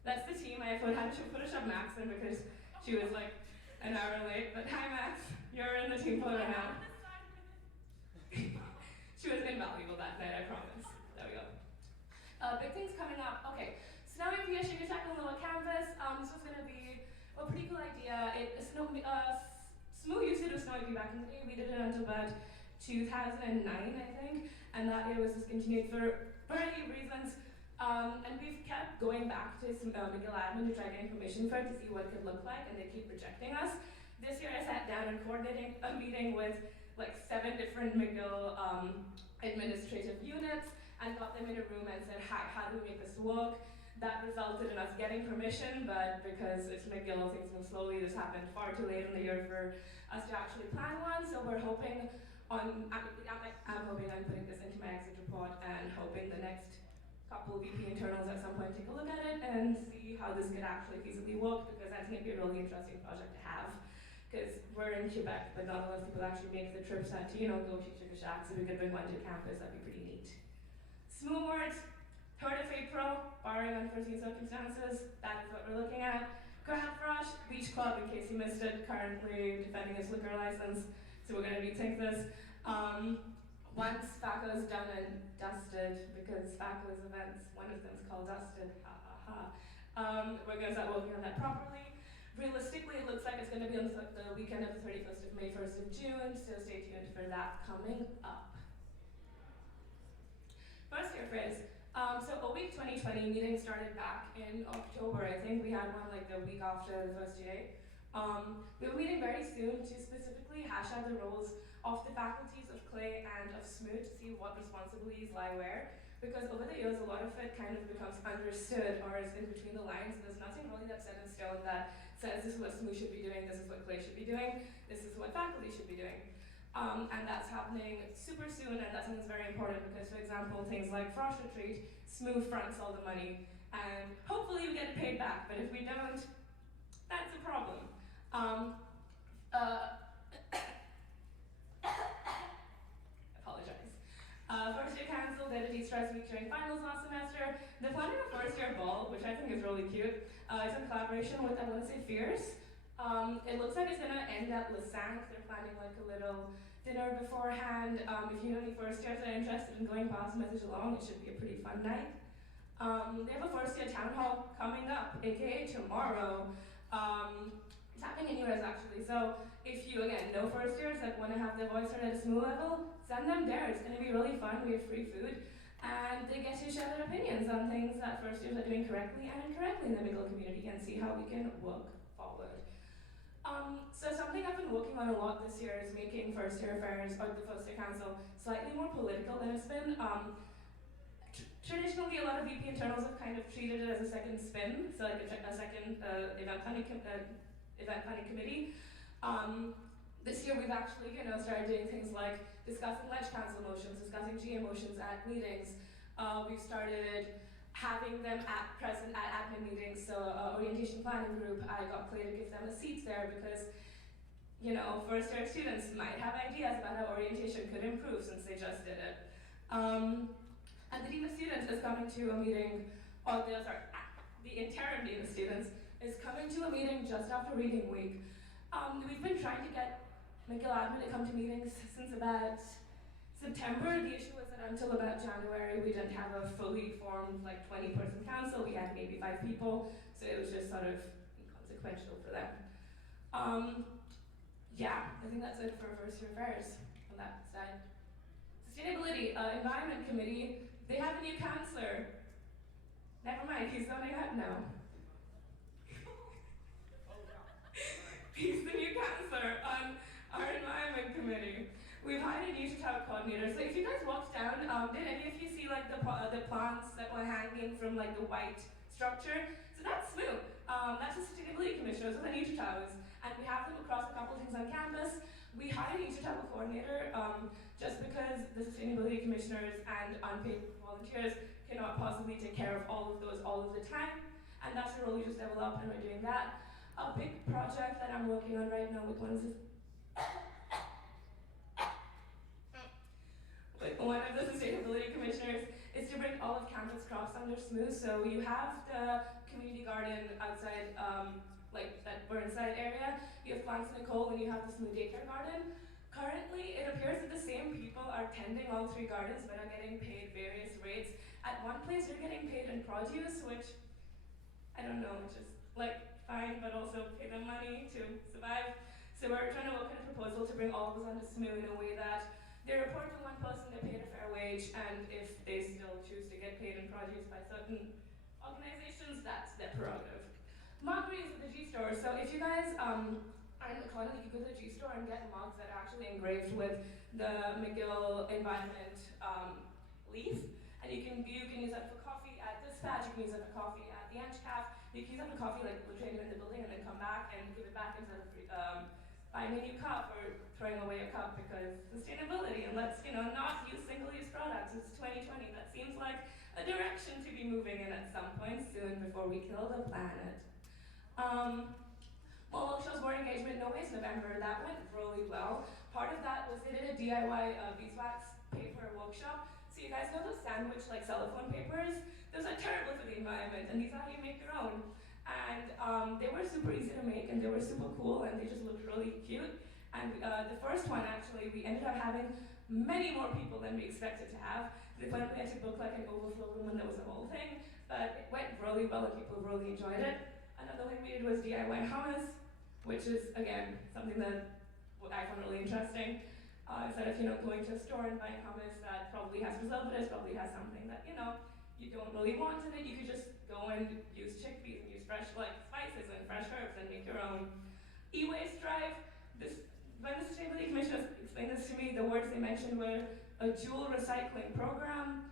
That's the team. I had to Photoshop Max in because she was an hour late, but hi Max, you're in the team photo now. She was invaluable that night, I promise. There we go. Big things coming up. Okay, Snow Idea Sugar Shack on Lower Campus. This was gonna be a pretty cool idea. SMU used to do Snow Idea back in the day. We did it until about 2009, I think, and that year was discontinued for variety of reasons. And we've kept going back to McGill admin to try to get information for it to see what it could look like, and they keep rejecting us. This year I sat down and coordinated a meeting with 7 different McGill administrative units and got them in a room and said, hi, how do we make this work? That resulted in us getting permission, but because it's McGill, things move slowly. This happened far too late in the year for us to actually plan one, so we're hoping I'm hoping I'm putting this into my exit report and hoping the next couple couple VP internals at some point take a look at it and see how this could actually feasibly work, because I think it'd be a really interesting project to have. Because we're in Quebec, but not a lot of people actually make the trips out to, go to Chicken Shack, so we could bring one to campus, that'd be pretty neat. SMU Awards, 3rd of April, barring unforeseen circumstances, that is what we're looking at. Graham Frosh, Beach Club, in case you missed it, currently defending its liquor license, so we're gonna retake this. Once FACO's done and dusted, because FACO's events, one of them's called Dusted, ha ha ha. We're gonna start working on that properly. Realistically, it looks like it's gonna be on the weekend of the 31st of May, 1st of June, so stay tuned for that coming up. First year phrase. So a week 2020 meeting started back in October. I think we had one like the week after the first day. We were meeting very soon to specifically hash out the roles of the faculties of Clay and of SMU to see what responsibilities lie where. Because over the years, a lot of it kind of becomes understood or is in between the lines. There's nothing really that's set in stone that says this is what SMU should be doing, this is what Clay should be doing, this is what faculty should be doing. And that's happening super soon, and that's something that's very important because, for example, things like Frosh Retreat, SMU fronts all the money, and hopefully we get paid back, but if we don't, that's a problem. Apologize. First year cancelled, they had a de-stress week during finals last semester. They're planning a first year ball, which I think is really cute. It's in collaboration with, I want to say, Fierce. It looks like it's gonna end at Lasank. They're planning like a little dinner beforehand. If you know any first years that are interested in going, pass the message along. It should be a pretty fun night. They have a first year town hall coming up, aka tomorrow. It's happening in US actually. So if you, again, know first years that want to have their voice heard at a SMU level, send them there. It's going to be really fun. We have free food. And they get to share their opinions on things that first years are doing correctly and incorrectly in the McGill community and see how we can work forward. So something I've been working on a lot this year is making first year affairs, or the first year council, slightly more political than it's been. Traditionally, a lot of VP internals have kind of treated it as a second spin, so like a second event planning committee. This year we've actually, started doing things like discussing ledge council motions, discussing GA motions at meetings. We've started having them present at admin meetings, so orientation planning group, I got Clay to give them a seat there because, first year students might have ideas about how orientation could improve since they just did it. And the Dean of Students is coming to a meeting, the interim Dean of Students is coming to a meeting just after reading week. We've been trying to get McGill admin to come to meetings since about September. The issue was that until about January, we didn't have a fully formed 20-person council. We had maybe 5 people, so it was just sort of inconsequential for them. Yeah, I think that's it for first year affairs on that side. Sustainability, Environment Committee, they have a new counselor. Never mind, he's zoning out now. He's the new counselor on our Environment Committee. We've hired a new child coordinator. So if you guys walked down, did any of you see the plants that were hanging from the white structure? So that's SMU. That's the Sustainability Commissioner, so the new towers. And we have them across a couple of things on campus. We hired a new child coordinator just because the Sustainability Commissioners and unpaid volunteers cannot possibly take care of all of those all of the time. And that's the role we just developed, and we're doing that. A big project that I'm working on right now with one of the sustainability commissioners is to bring all of campus crops under SMU. So you have the community garden outside, that Burnside area. You have Plants Nicole, and you have the SMU daycare garden. Currently, it appears that the same people are tending all 3 gardens but are getting paid various rates. At one place, you're getting paid in produce, which I don't know, just fine, but also pay them money to survive. So we're trying to work on a proposal to bring all of us onto SMU in a way that they report to one person, they're paid a fair wage, and if they still choose to get paid in produce by certain organizations, that's their prerogative. Muggeries at the G-Store. So if you guys are in McLean, you can go to the G-Store and get mugs that are actually engraved with the McGill Environment leaf. And you can use that for coffee at Dispatch, you can use that for coffee at the Anch Caf. You can use that for coffee literally in the building and then come back and give it back instead of buying a new cup or throwing away a cup, because sustainability, and let's not use single-use products. It's 2020. That seems like a a direction to be moving in at some point soon before we kill the planet. More workshops, more engagement, No Waste November, that went really well. Part of that was they did a DIY beeswax paper workshop. So you guys know those sandwich like cellophane papers? Those are terrible for the environment, and these are how you make your own. And they were super easy to make, and they were super cool, and they just looked really cute. And the first one, actually, we ended up having many more people than we expected to have. To the point we had to book like an overflow room, and there was a whole thing. But it went really well, and people really enjoyed it. Another thing we did was DIY hummus, which is, again, something that I found really interesting. Instead of, going to a store and buying hummus that probably has preservatives, probably has something that, you don't really want in it, you could just go and use chickpeas and use fresh, spices and fresh herbs and make your own. E-waste drive, when the Sustainability Commission explained this to me, the words they mentioned were a dual recycling program.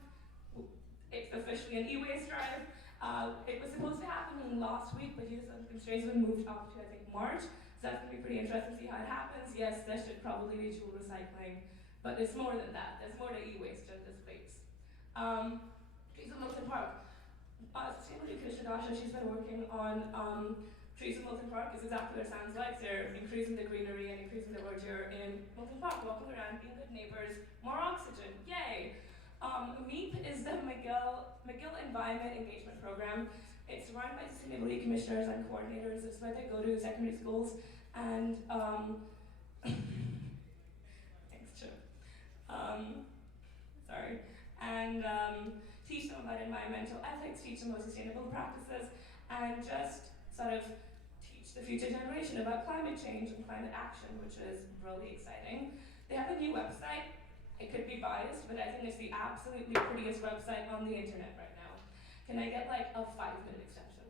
It's officially an e-waste drive. It was supposed to happen last week, but due to some constraints, it moved up to, I think, March. So that's going to be pretty interesting to see how it happens. Yes, there should probably be dual recycling, but it's more than that. There's more to e-waste than just plates. Trees in Milton Park. Sustainability Commissioner Dasha, she's been working on trees in Milton Park. It's exactly what it sounds like. They're increasing the greenery and increasing the verdure in Milton Park, walking around, being good neighbors, more oxygen, yay! MEEP is the McGill Environment Engagement Program. It's run by sustainability commissioners and coordinators. It's where they go to secondary schools and thanks, Chip. Sorry. And teach them about environmental ethics, teach them about sustainable practices, and just sort of teach the future generation about climate change and climate action, which is really exciting. They have a new website. It could be biased, but I think it's the absolutely prettiest website on the internet right now. Can I get like a 5-minute extension?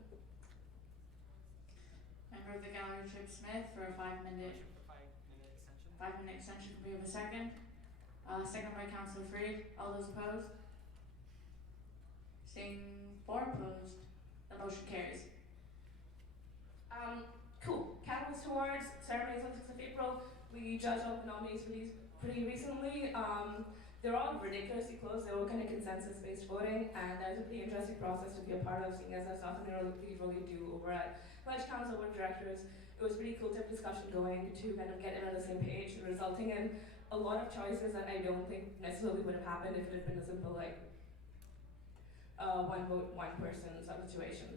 Member of the gallery, Chip Smith, for a 5-minute. 5-minute extension. 5-minute extension. Can we have a second? Second by Councillor Freed. All those opposed? Seeing 4 opposed, the motion carries. Cool. Catalyst Awards, ceremonies on 6th of April. We judged all the nominees for these pretty recently. They're all ridiculously close. They were kind of consensus-based voting, and that was a pretty interesting process to be a part of, seeing as that's nothing we really do over at Pledge Council Board of Directors. It was pretty cool to have discussion going to kind of get it on the same page, resulting in a lot of choices that I don't think necessarily would have happened if it had been a simple, one vote, one person sort of situation.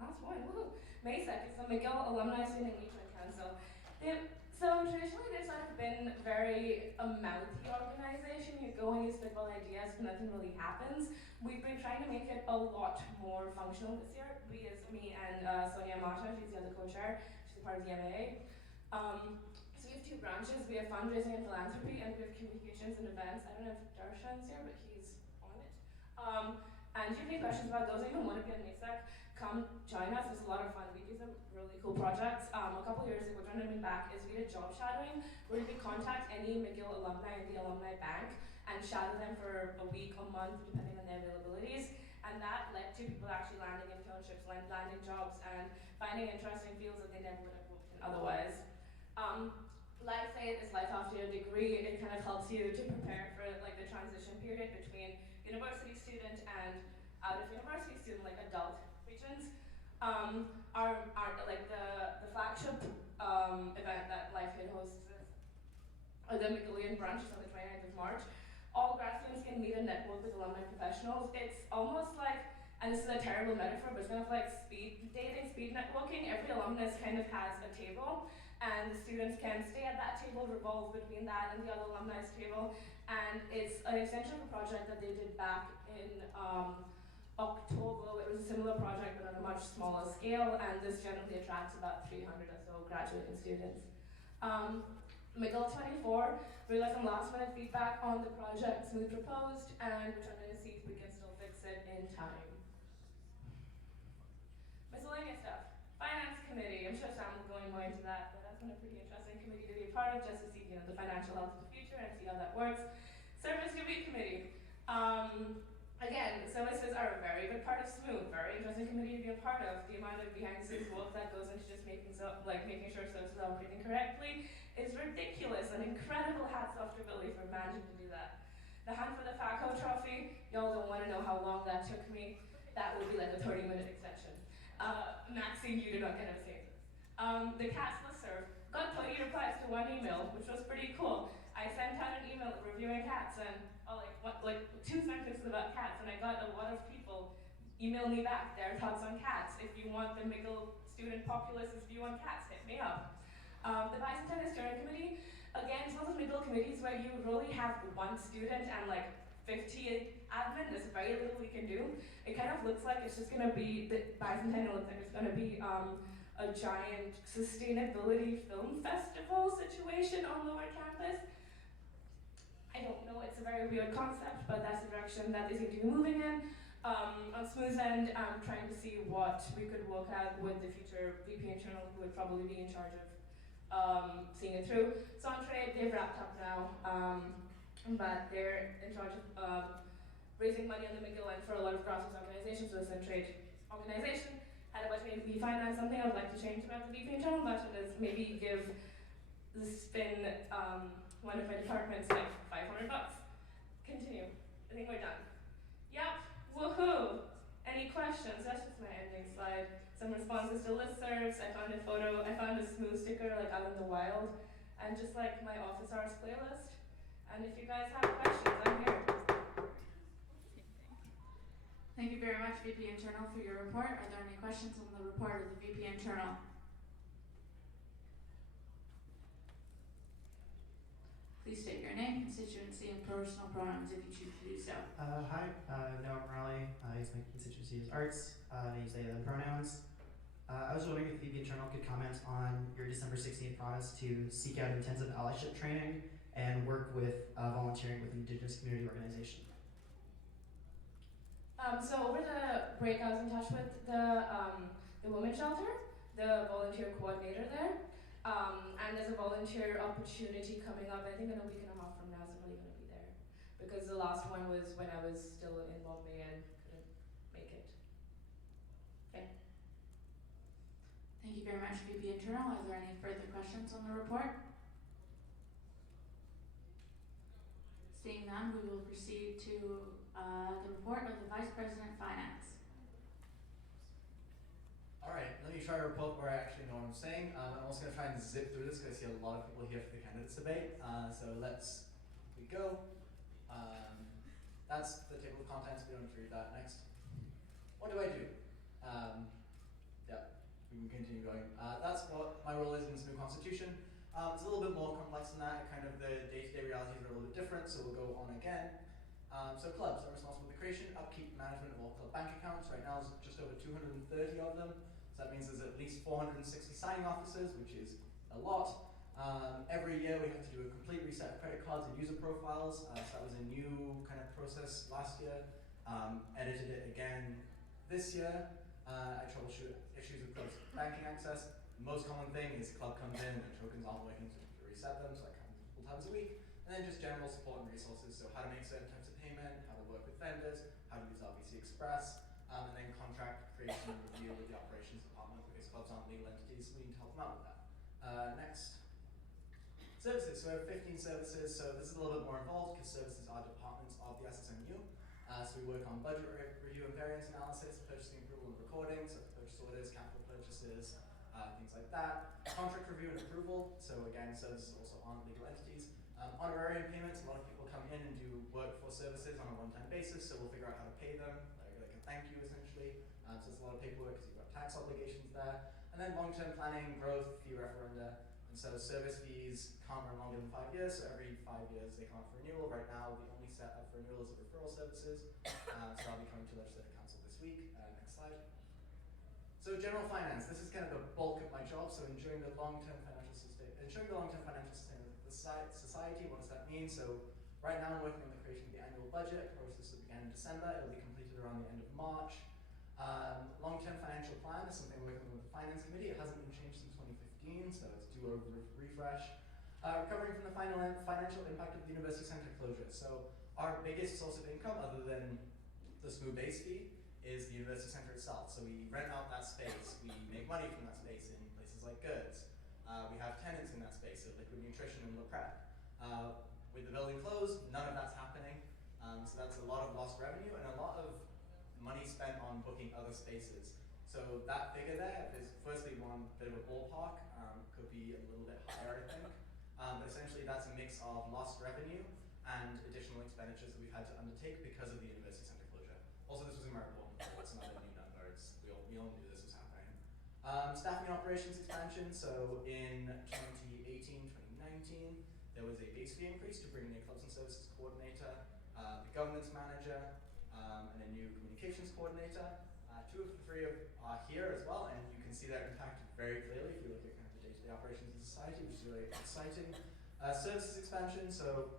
Last one, woohoo! May 2nd, it's the McGill Alumni Student Engagement Council. So traditionally they've sort of been very a mouthy organization. You go and you spitball ideas, but nothing really happens. We've been trying to make it a lot more functional this year. Me and Sonia Mata, she's the other co-chair, she's part of the MAA. So we have 2 branches. We have fundraising and philanthropy, and we have communications and events. I don't know if Darshan's here, but he's on it. And if you have any questions about those, or even want to be on NASEC, come join us. It's a lot of fun. We do some really cool projects. A couple years ago, we're trying to bring back is we did job shadowing, where you could contact any McGill alumni in the alumni bank and shadow them for a week, a month, depending on their availabilities. And that led to people actually landing internships, landing jobs, and finding interesting fields that they never would have worked in otherwise. Life Aid is life after your degree. It kind of helps you to prepare for the transition period between university student and out of university student, adult regions. The flagship event that Life Aid hosts is the McGillian branch is on the 29th of March. All grad students can meet and network with alumni professionals. It's almost like, and this is a terrible metaphor, but it's kind of like speed dating, speed networking. Every alumnus kind of has a table, and the students can stay at that table, revolve between that and the other alumni's table. And it's an extension of a project that they did back in October. It was a similar project but on a much smaller scale, and this generally attracts about 300 or so graduating students. McGill 24, we got some last minute feedback on the project Smooth proposed, and which I'm going to see if we can still fix it in time. Miscellaneous stuff. Finance committee, I'm sure Sam will go more into that, but that's been a pretty interesting committee to be a part of, just to see the financial health of the future and see how that works. Service Review Committee. Again, services are a very big part of Smooth, very interesting committee to be a part of. The amount of behind the scenes work that goes into just making sure services are operating correctly is ridiculous, and incredible hats off to Billy for managing to do that. that took me, that would be like a 30-minute extension. Maxine, you did not get a save. The cats listserv got 20 replies to one email, which was pretty cool. I sent out an email reviewing cats and like 2 sentences about cats, and I got a lot of people email me back their thoughts on cats. If you want the McGill student populace's view on cats, hit me up. The Bicentennial Steering Committee, again, it's one of those McGill committees where you really have one student and like 50 admin. There's very little we can do. It kind of looks like it's just gonna be, the Bicentennial looks like it's gonna be a giant sustainability film festival situation on Lower Campus. I don't know, it's a very weird concept, but that's the direction that they seem to be moving in. On Smooth's end, I'm trying to see what we could work out with the future VP internal, who would probably be in charge of seeing it through. So on trade, they've wrapped up now, but they're in charge of raising money on the McGill end for a lot of grassroots organizations. So the Trade organization had a budget maybe finance. Something I would like to change about the VP internal budget is maybe give the spin one of my departments like $500. Continue. I think we're done. Yep. Woohoo! Any questions? That's just my ending slide. Some responses to listservs. I found a photo. I found a Smooth sticker like out in the wild, and just like my office hours playlist. And if you guys have questions, I'm here. Thank you very much, VP Internal, for your report. Are there any questions on the report of the VP Internal? Please state your name, constituency, and personal pronouns if you choose to do so. Hi, Noah Morale. I use my constituency as arts. I use they, them pronouns. I was wondering if the VP Internal could comment on your December 16th promise to seek out intensive allyship training and work with volunteering with an Indigenous community organization. So over the break, I was in touch with the women's shelter, the volunteer coordinator there. And there's a volunteer opportunity coming up, I think in a week and a half from now, so I'm probably gonna be there. Because the last one was when I was still in Bombay and couldn't make it. Okay. Thank you very much, VP Internal. Are there any further questions on the report? Seeing none, we will proceed to the report of the Vice President Finance. Alright, let me try to report where I actually know what I'm saying. I'm also going to try and zip through this because I see a lot of people here for the candidates debate. So let's go. That's the table of contents. We don't have to read that. Next. What do I do? Yeah, we can continue going. That's what my role is in this new constitution. It's a little bit more complex than that. Kind of the day-to-day realities are a little bit different, so we'll go on again. So clubs are responsible for the creation, upkeep, management of all club bank accounts. Right now there's just over 230 of them. So that means there's at least 460 signing officers, which is a lot. Every year we have to do a complete reset of credit cards and user profiles. So that was a new kind of process last year. Edited it again this year. I troubleshoot issues with clubs banking access. The most common thing is club comes in and the tokens aren't working, so to reset them, so I come multiple times a week. And then just general support and resources, so how to make certain types of payment, how to work with vendors, how to use RBC Express, and then contract creation and review with the operations department because clubs aren't legal entities, so we need to help them out with that. Next. Services, so we have 15 services, so this is a little bit more involved because services are departments of the SSMU. So we work on budget review and variance analysis, purchasing approval and recording, so purchase orders, capital purchases, things like that. Contract review and approval, so again, services also aren't legal entities. Honorarium payments, a lot of people come in and do work for services on a one-time basis, so we'll figure out how to pay them, like a thank you essentially. So it's a lot of paperwork because you've got tax obligations there. And then long-term planning, growth, fee referenda. And so service fees can't run longer than 5 years, so every 5 years they come up for renewal. Right now, the only set up for renewal is referral services. So I'll be coming to Legislative Council this week. Next slide. So general finance, this is kind of the bulk of my job. So ensuring the long-term financial sustainability of the society. What does that mean? So right now I'm working on the creation of the annual budget, a process that began in December. It will be completed around the end of March. Long-term financial plan is something we're working with the Finance Committee. It hasn't been changed since 2015, so it's due a refresh. Recovering from the financial impact of the University Centre closure. So our biggest source of income, other than the SMU base fee, is the University Centre itself. So we rent out that space, we make money from that space in places like goods. We have tenants in that space at Liquid Nutrition and La Prep. With the building closed, none of that's happening. So that's a lot of lost revenue and a lot of money spent on booking other spaces. So that figure there is firstly one bit of a ballpark, could be a little bit higher, I think. But essentially that's a mix of lost revenue and additional expenditures that we've had to undertake because of the university center closure. Also, this was in my report before, it's not a new number, we all knew this was happening. Staffing and operations expansion, so in 2018, 2019, there was a base fee increase to bring in a clubs and services coordinator, the governance manager, and a new communications coordinator. Two of the three are here as well, and you can see that impact very clearly if you look at kind of the day-to-day operations of the society, which is really exciting. Services expansion, so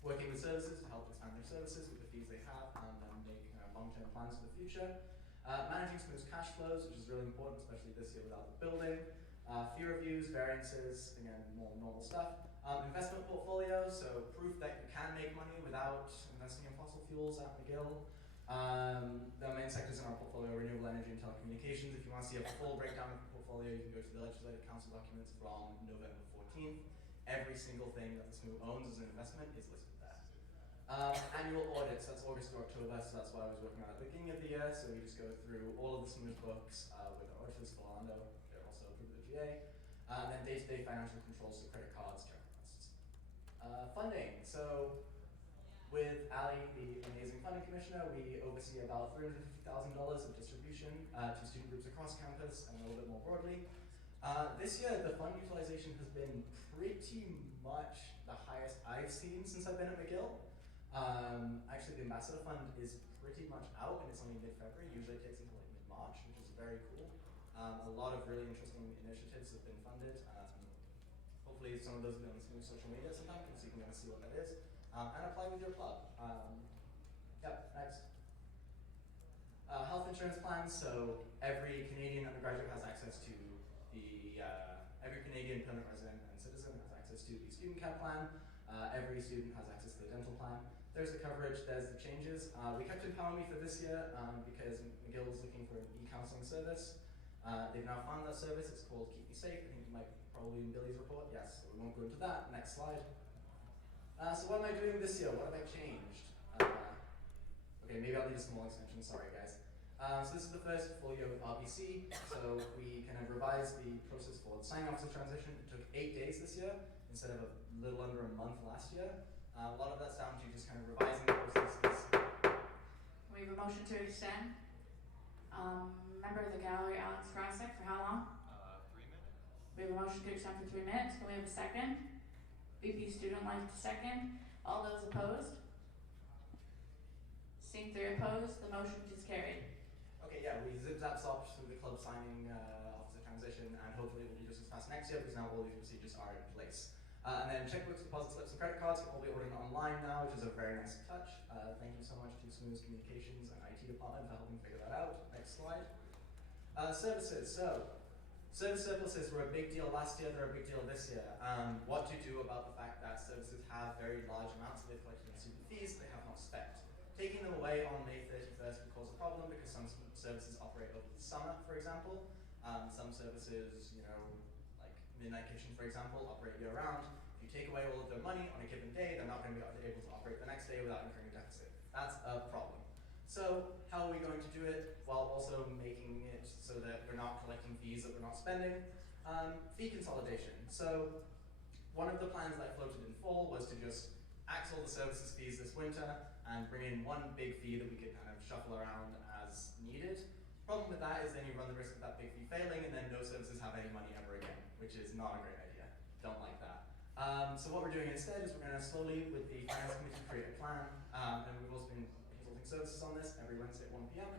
working with services to help expand their services with the fees they have and make long-term plans for the future. Managing smooth cash flows, which is really important, especially this year without the building. Fee reviews, variances, again, more normal stuff. Investment portfolio, so proof that you can make money without investing in fossil fuels at McGill. The main sectors in our portfolio are renewable energy and telecommunications. If you want to see a full breakdown of the portfolio, you can go to the Legislative Council documents from November 14th. Every single thing that the SMU owns as an investment is listed there. Annual audits, that's August to October, so that's what I was working on at the beginning of the year. So we just go through all of the SMU's books with our auditors, Philando, they're also approved with the GA. And then day-to-day financial controls, so credit cards, general costs. Funding, so with Ali, the amazing funding commissioner, we oversee about $350,000 of distribution to student groups across campus and a little bit more broadly. This year, the fund utilization has been pretty much the highest I've seen since I've been at McGill. Actually, the Ambassador Fund is pretty much out, and it's only mid-February. Usually it takes until like mid-March, which is very cool. A lot of really interesting initiatives have been funded. Hopefully some of those will be on the social media sometime, so you can kind of see what that is. And apply with your club. Yep, next. Health insurance plans, so every Canadian undergraduate has access to the, every Canadian permanent resident and citizen has access to the student care plan. Every student has access to the dental plan. There's the coverage, there's the changes. We kept Empower Me for this year because McGill was looking for an e-counseling service. They've now found that service, it's called Keep Me Safe. I think you might probably in Billy's report, yes, so we won't go into that. Next slide. So what am I doing this year? What have I changed? Okay, maybe I'll need a small extension, sorry guys. So this is the first full year with RBC, so we kind of revised the process for the signing officer transition. It took 8 days this year, instead of a little under a month last year. A lot of that's down to just kind of revising the processes. We have a motion to extend. Member of the gallery, Alex Grasek, for how long? 3 minutes. We have a motion to extend for 3 minutes. Can we have a second? VP Student Life to second. All those opposed? Seeing 3 opposed, the motion is carried. Okay, yeah, we zip-zap stopped through the club signing officer transition, and hopefully it will be just as fast next year because now all these procedures are in place. And then checkbooks, deposit slips, and credit cards can all be ordered online now, which is a very nice touch. Thank you so much to SMU's communications and IT department for helping figure that out. Next slide. Services. So, service surpluses were a big deal last year, they're a big deal this year. What to do about the fact that services have very large amounts that they've collected in student fees they have not spent. Taking them away on May 31st would cause a problem because some services operate over the summer, for example. Some services, you know, like Midnight Kitchen, for example, operate year-round. If you take away all of their money on a given day, they're not going to be able to operate the next day without incurring a deficit. That's a problem. So how are we going to do it while also making it so that we're not collecting fees that we're not spending? Fee consolidation. So one of the plans that I floated in fall was to just axe all the services fees this winter and bring in one big fee that we could kind of shuffle around as needed. Problem with that is then you run the risk of that big fee failing and then no services have any money ever again, which is not a great idea. Don't like that. So what we're doing instead is we're going to slowly, with the finance committee, create a plan, and we've also been consulting services on this every Wednesday at 1 p.m.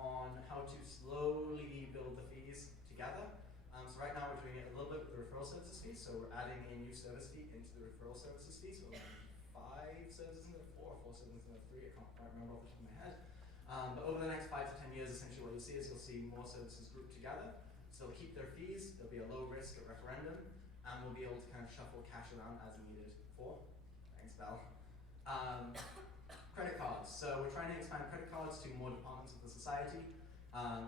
On how to slowly build the fees together. So right now we're doing it a little bit with the referral services fees, so we're adding a new service fee into the referral services fees. So 5 services instead of 4, 4 services instead of 3, I can't quite remember off the top of my head. But over the next 5 to 10 years, essentially what you'll see is you'll see more services grouped together. So they'll keep their fees, there'll be a low risk at referendum, and we'll be able to kind of shuffle cash around as needed for. Thanks, Belle. Credit cards. So we're trying to expand credit cards to more departments of the society.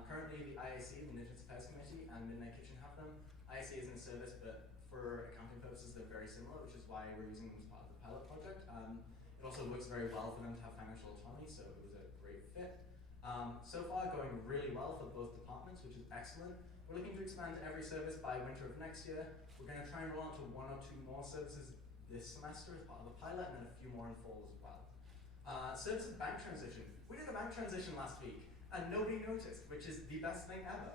Currently the IAC, the Indigenous Affairs Committee, and Midnight Kitchen have them. IAC is in service, but for accounting purposes they're very similar, which is why we're using them as part of the pilot project. It also works very well for them to have financial autonomy, so it was a great fit. So far, going really well for both departments, which is excellent. We're looking to expand to every service by winter of next year. We're going to try and roll out to 1 or 2 more services this semester as part of the pilot, and then a few more in fall as well. Services bank transition. We did a bank transition last week, and nobody noticed, which is the best thing ever.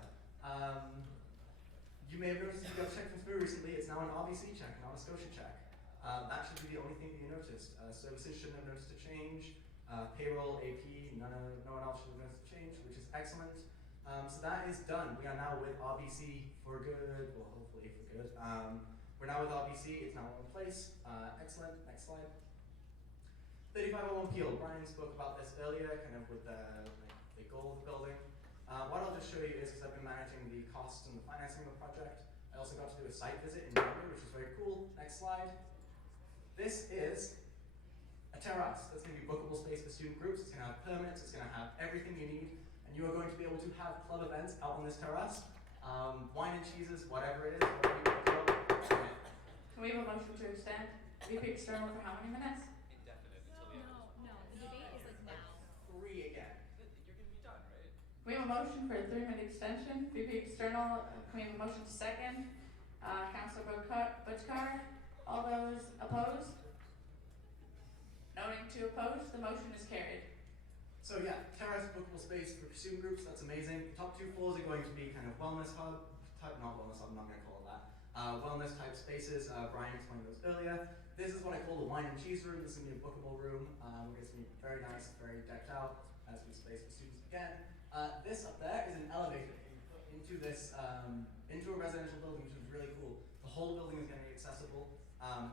You may have noticed if you got a check from SMU recently, it's now an RBC check, not a Scotia check. That should be the only thing that you noticed. Services shouldn't have noticed a change. Payroll, AP, no one else should have noticed a change, which is excellent. So that is done. We are now with RBC for good, well, hopefully for good. We're now with RBC, it's now in place. Excellent, next slide. 3501 Peel, Brian spoke about this earlier, kind of with the goal of the building. What I'll just show you is, because I've been managing the costs and the financing of the project, I also got to do a site visit in January, which was very cool. Next slide. This is a terrace. That's going to be bookable space for student groups. It's going to have permits, it's going to have everything you need, and you are going to be able to have club events out on this terrace. Wine and cheeses, whatever it is. Can we have a motion to extend VP External for how many minutes? Indefinite until the end of this. No, the debate is like now. 3 again. You're gonna be done, right? Can we have a motion for a 3-minute extension? VP External, can we have a motion to second? Councillor Butchkar, all those opposed? Noting to oppose, the motion is carried. So yeah, terrace bookable space for student groups, that's amazing. The top 2 floors are going to be kind of wellness hub type, not wellness hub, I'm not going to call it that. Wellness type spaces, Brian explained those earlier. This is what I call the wine and cheese room. This is going to be a bookable room. It's going to be very nice, very decked out. Has some space for students again. This up there is an elevator into this, into a residential building, which is really cool. The whole building is going to be accessible,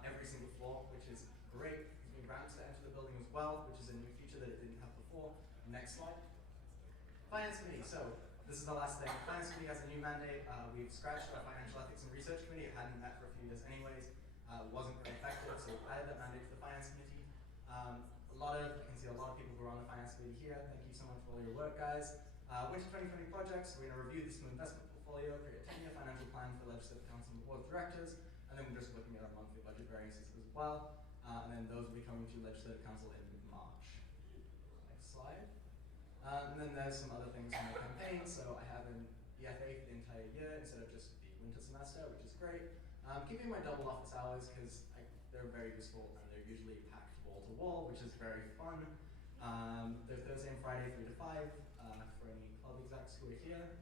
every single floor, which is great. There's going to be ramps to enter the building as well, which is a new feature that it didn't have before. Next slide. Finance committee. So this is the last thing. Finance committee has a new mandate. We've scratched our financial ethics and research committee. It hadn't met for a few years anyways. Wasn't very effective, so we added that mandate to the finance committee. You can see a lot of people who are on the finance committee here. Thank you so much for all your work, guys. Winter 2020 projects. We're going to review the SMU investment portfolio, create a 10-year financial plan for the Legislative Council and the Board of Directors, and then we're just looking at our monthly budget variances as well. And then those will be coming to Legislative Council in March. Next slide. And then there's some other things in my campaign. So I have an EFA for the entire year instead of just the winter semester, which is great. Keeping my double office hours because they're very useful and they're usually packed wall to wall, which is very fun. They're Thursday and Friday 3 to 5 for any club execs who are here.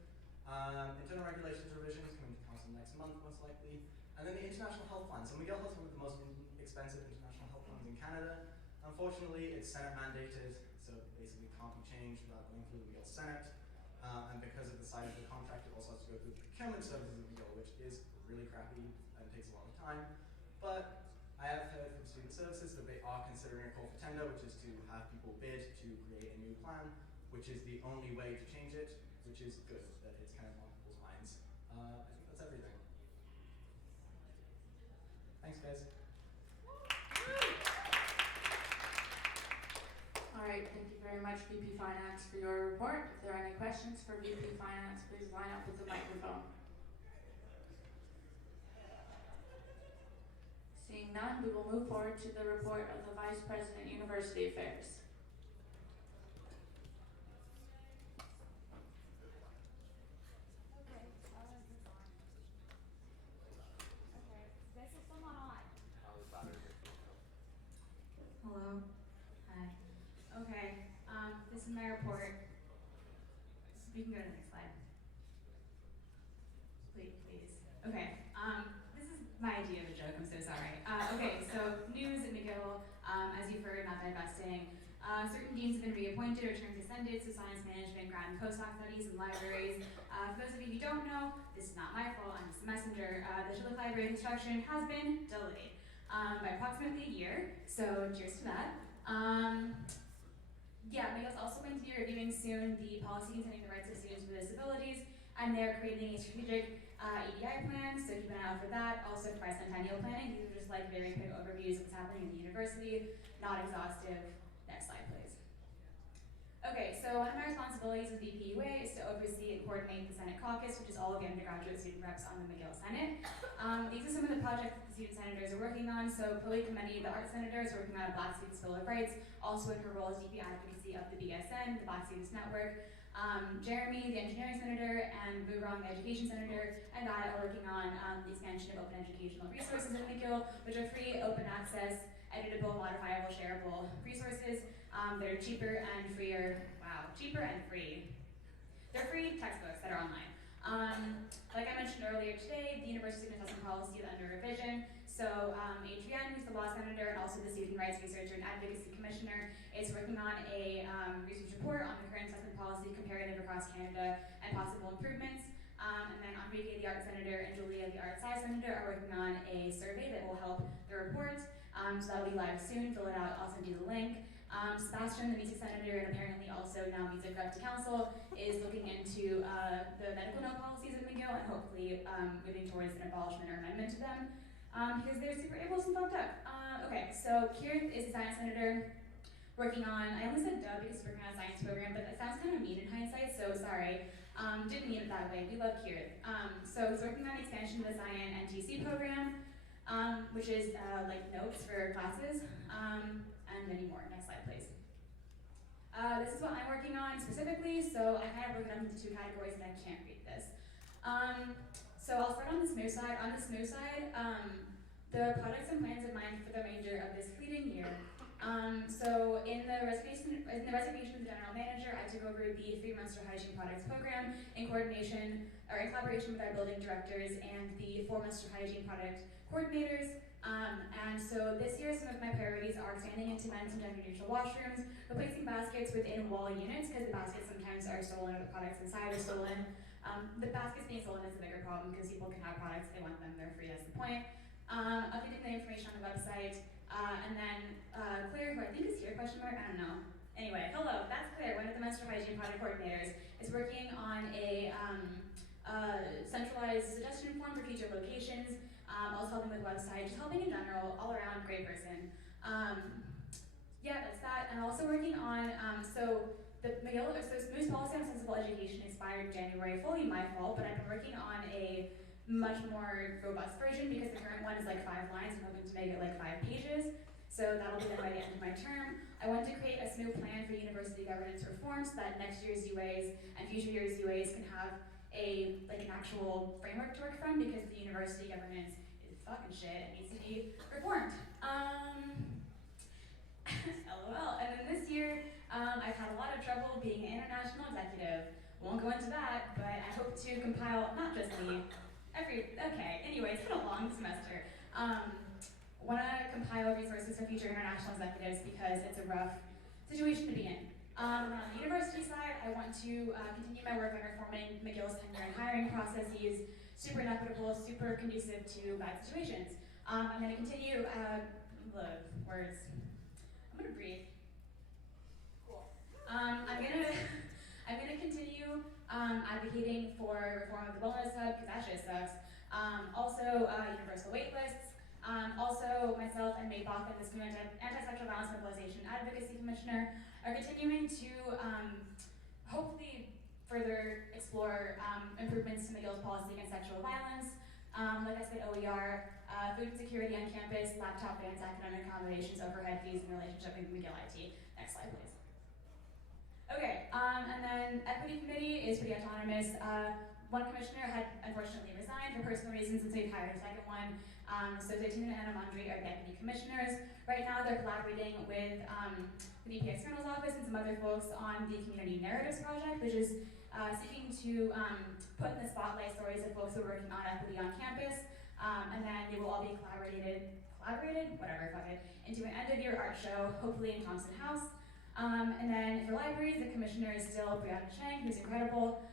Internal regulations revisions coming to council next month, most likely. And then the international health plan. So Miguel has one of the most expensive international health plans in Canada. Unfortunately, it's Senate mandated, so it basically can't be changed without going through the Miguel Senate. And because of the size of the contract, it also has to go through the procurement services of Miguel, which is really crappy and takes a lot of time. But I have heard from student services that they are considering a call for tender, which is to have people bid to create a new plan, which is the only way to change it, which is good, that it's kind of on people's minds. I think that's everything. Thanks, guys. Alright, thank you very much, VP Finance, for your report. If there are any questions for VP Finance, please line up with the microphone. Seeing none, we will move forward to the report of the Vice President, University Affairs. This is still not on. Hello. Hi. Okay. This is my report. We can go to the next slide. Please. Okay. This is my idea of a joke. I'm so sorry. Okay. So news at McGill. As you've heard, not divesting. Certain deans have been reappointed or terms extended. So science management, grad and postdoc studies, and libraries. For those of you who don't know, this is not my fault. I'm just the messenger. The Schulich Library construction has been delayed by approximately a year. So cheers to that. McGill's also going to be reviewing soon the policy containing the rights of students with disabilities, and they're creating a strategic EDI plan, so keep an eye out for that. Also for bicentennial planning, these are just like very quick overviews of what's happening in the university, not exhaustive. Next slide, please. Okay, so one of my responsibilities with VPUA is to oversee and coordinate the Senate caucus, which is all of the undergraduate student reps on the McGill Senate. These are some of the projects that the student senators are working on. So Chloe Clemente, the art senator, is working on a Black Students Bill of Rights, also in her role as VP advocacy of the BSN, the Black Students Network. Jeremy, the engineering senator, and Boomerang, the education senator, and I are working on the expansion of open educational resources at McGill, which are free, open access, editable, modifiable, shareable resources that are cheaper and freer. Wow, cheaper and free. They're free textbooks that are online. Like I mentioned earlier today, the university student assessment policy is under revision. So Adrienne, who's the law senator and also the student rights researcher and advocacy commissioner, is working on a research report on the current assessment policy comparative across Canada and possible improvements. And then Enrique, the art senator, and Julia, the art science senator, are working on a survey that will help the report. So that'll be live soon. Fill it out. I'll send you the link. Sebastian, the music senator, and apparently also now music rep to council, is looking into the medical note policies at McGill and hopefully moving towards an abolishment or amendment to them because they're super ableist and fucked up. Okay, so Kieran is the science senator working on, I only said duh because he's working on a science program, but that sounds kind of mean in hindsight, so sorry. Didn't mean it that way. We love Kieran. So he's working on the expansion of the Science NTC program, which is like notes for classes, and many more. Next slide, please. This is what I'm working on specifically, so I kind of broke it up into two categories and I can't read this. So I'll start on the SMOO side. On the SMOO side, the projects and plans in mind for the remainder of this fleeting year. So in the resignation of the general manager, I took over the 3 menstrual hygiene products program in collaboration with our building directors and the 4 menstrual hygiene product coordinators. And so this year, some of my priorities are expanding into men's and gender neutral washrooms, replacing baskets within wall units because the baskets sometimes are stolen or the products inside are stolen. The baskets being stolen is the bigger problem because people can have products, they want them, they're free, that's the point. Updating the information on the website. And then Claire, who I think is here, question mark, I don't know. Anyway, hello, that's Claire, one of the menstrual hygiene product coordinators, is working on a centralized suggestion form for future locations, also helping with the website, just helping in general, all around, great person. Yeah, that's that, and also working on, so SMOO's policy on accessible education expired January, fully my fault, but I've been working on a much more robust version because the current one is like 5 lines. I'm hoping to make it like 5 pages. So that'll be done by the end of my term. I want to create a SMOO plan for university governance reform so that next year's UAs and future year's UAs can have an actual framework to work from because the university governance is fucking shit and needs to be reformed. LOL. And then this year, I've had a lot of trouble being an international executive. Won't go into that, but I hope to compile, not just me, okay, anyway, it's been a long semester. Want to compile resources for future international executives because it's a rough situation to be in. On the university side, I want to continue my work on reforming McGill's tenure and hiring processes, super inequitable, super conducive to bad situations. I'm going to continue, the words, I'm going to breathe. Cool. I'm gonna continue advocating for reform of the wellness hub because that shit sucks. Also universal wait lists. Also myself and May Bach, the SMOO Anti-Sexual Violence Mobilization Advocacy Commissioner, are continuing to hopefully further explore improvements to McGill's policy against sexual violence. Like I said, OER, food security on campus, laptop bans, academic accommodations, overhead fees in relationship with McGill IT. Next slide, please. Okay, and then equity committee is pretty autonomous. One commissioner had unfortunately resigned for personal reasons, and so we've hired a second one. So Zaytuna and Anna Mondri are deputy commissioners. Right now they're collaborating with the VP External's office and some other folks on the Community Narratives Project, which is seeking to put in the spotlight stories of folks who are working on equity on campus. And then they will all be collaborated, whatever, fuck it, into an end-of-year art show, hopefully in Thompson House. And then for libraries, the commissioner is still Brianna Chang, who's incredible.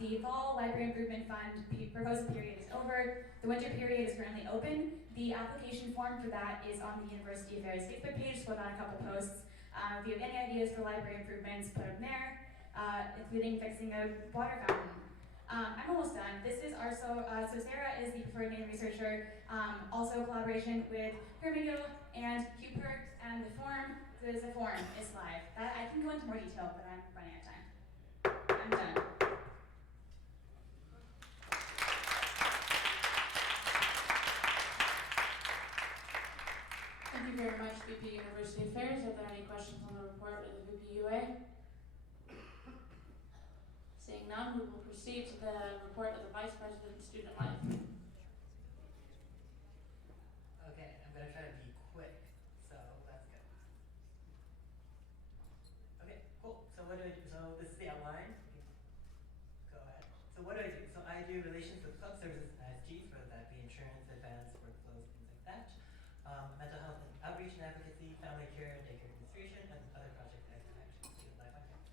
The fall library improvement fund proposal period is over. The winter period is currently open. The application form for that is on the University Affairs Facebook page, so on a couple posts. If you have any ideas for library improvements, put them there, including fixing a water fountain. I'm almost done. This is so Sarah is the preferred name researcher, also collaboration with Hermigil and QPERT and the form. So there's a form, it's live. I can go into more detail, but I'm running out of time. I'm done. proceed to the report of the Vice President, Student Life. Okay, I'm gonna try to be quick, so let's go. Okay, cool. So what do I do? So this is the outline. Go ahead. So what do I do? So I do relations with club services and ISGs, whether that be insurance, advance, workflows, things like that. Mental health and outreach and advocacy, family care, daycare administration, and other projects that connect to student life on campus.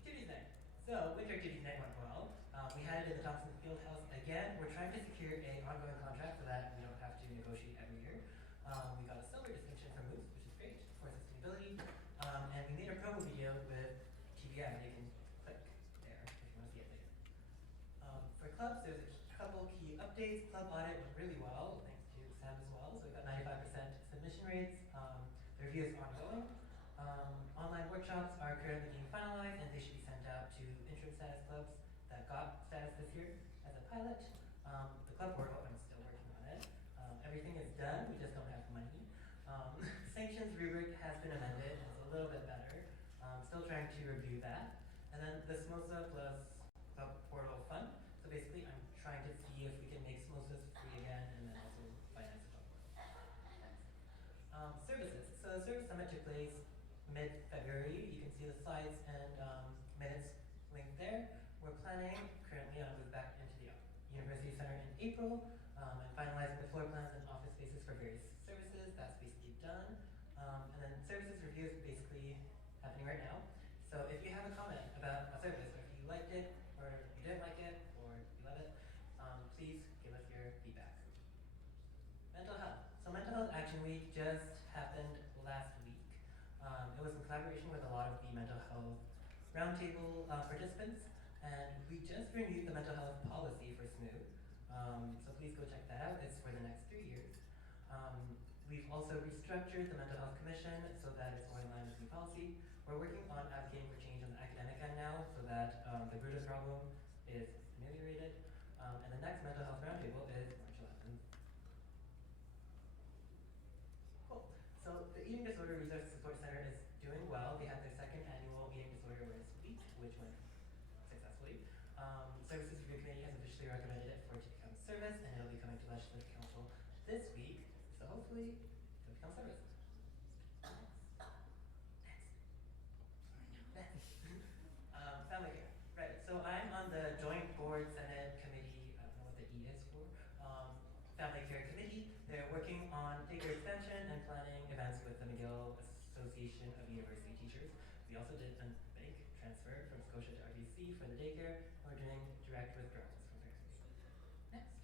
Activities night. So winter activities night went well. We had it in the Thompson Field House again. We're trying to secure an ongoing contract so that we don't have to negotiate every year. We got a silver distinction from Moose, which is great for sustainability. And we made a promo video with TBM. You can click there if you want to see it later. For clubs, there's a couple key updates. Club audit went really well, thanks to Sam as well. So we got 95% submission rates. The review is ongoing. Online workshops are currently being finalized, and they should be sent out to interim status clubs that got status this year as a pilot. The club portal, I'm still working on it. Everything is done, we just don't have money. Sanctions rubric has been amended, and it's a little bit better. Still trying to review that. And then the SMOSA plus club portal fund. So basically, I'm trying to see if we can make SMOSAs free again, and then also finance the club portal. Services. So the service summit took place mid-February. You can see the slides and minutes linked there. We're planning currently on a move back into the University Center in April, and finalizing the floor plans and office spaces for various services. That's basically done. And then services review is basically happening right now. So if you have a comment about a service, or if you liked it, or you didn't like it, or you love it, please give us your feedback. Mental health. So Mental Health Action Week just happened last week. It was in collaboration with a lot of the mental health roundtable participants, and we just renewed the mental health policy for SMOO. So please go check that out. It's for the next 3 years. We've also restructured the Mental Health Commission so that it's more in line with new policy. We're working on advocating for change on the academic end now so that the root of the problem is ameliorated. And the next mental health roundtable is March 11th. Cool. So the Eating Disorder Resource Support Center is doing well. They had their second annual Eating Disorder Awareness Week, which went successfully. Services Review Committee has officially recommended it for it to become a service, and it'll be coming to Legislative Council this week. So hopefully it'll become service. Family care. Right. So I'm on the Joint Board Senate Committee. I don't know what the E is for. Family Care Committee. They're working on daycare expansion and planning events with the McGill Association of University Teachers. We also did a bank transfer from Scotia to RBC for the daycare. We're doing direct withdrawals from parents. Next.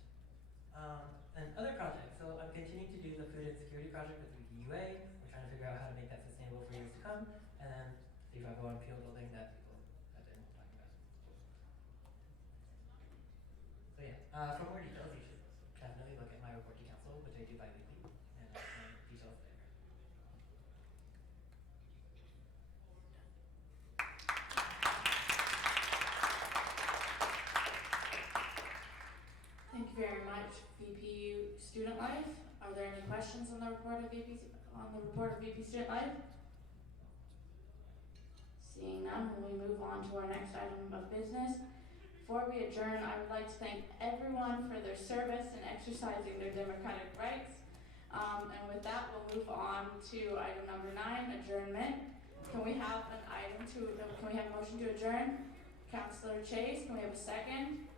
And other projects. So I'm continuing to do the food insecurity project with UA. We're trying to figure out how to make that sustainable for years to come. And then the 501 Peel building that people have been talking about. So yeah, for more details, you should definitely look at my report to council, which I do bi-weekly, and I'll explain details there. Thank you very much, VP Student Life. Are there any questions on the report of VP Student Life? Seeing none, we move on to our next item of business. Before we adjourn, I would like to thank everyone for their service and exercising their democratic rights. And with that, we'll move on to item number 9, adjournment. Can we have can we have a motion to adjourn? Councillor Chase, can we have a second?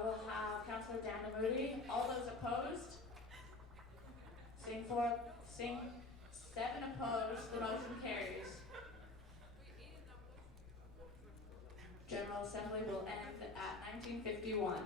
We'll have Councillor Moody. All those opposed? Seeing 7 opposed, the motion carries. General Assembly will end at 1951.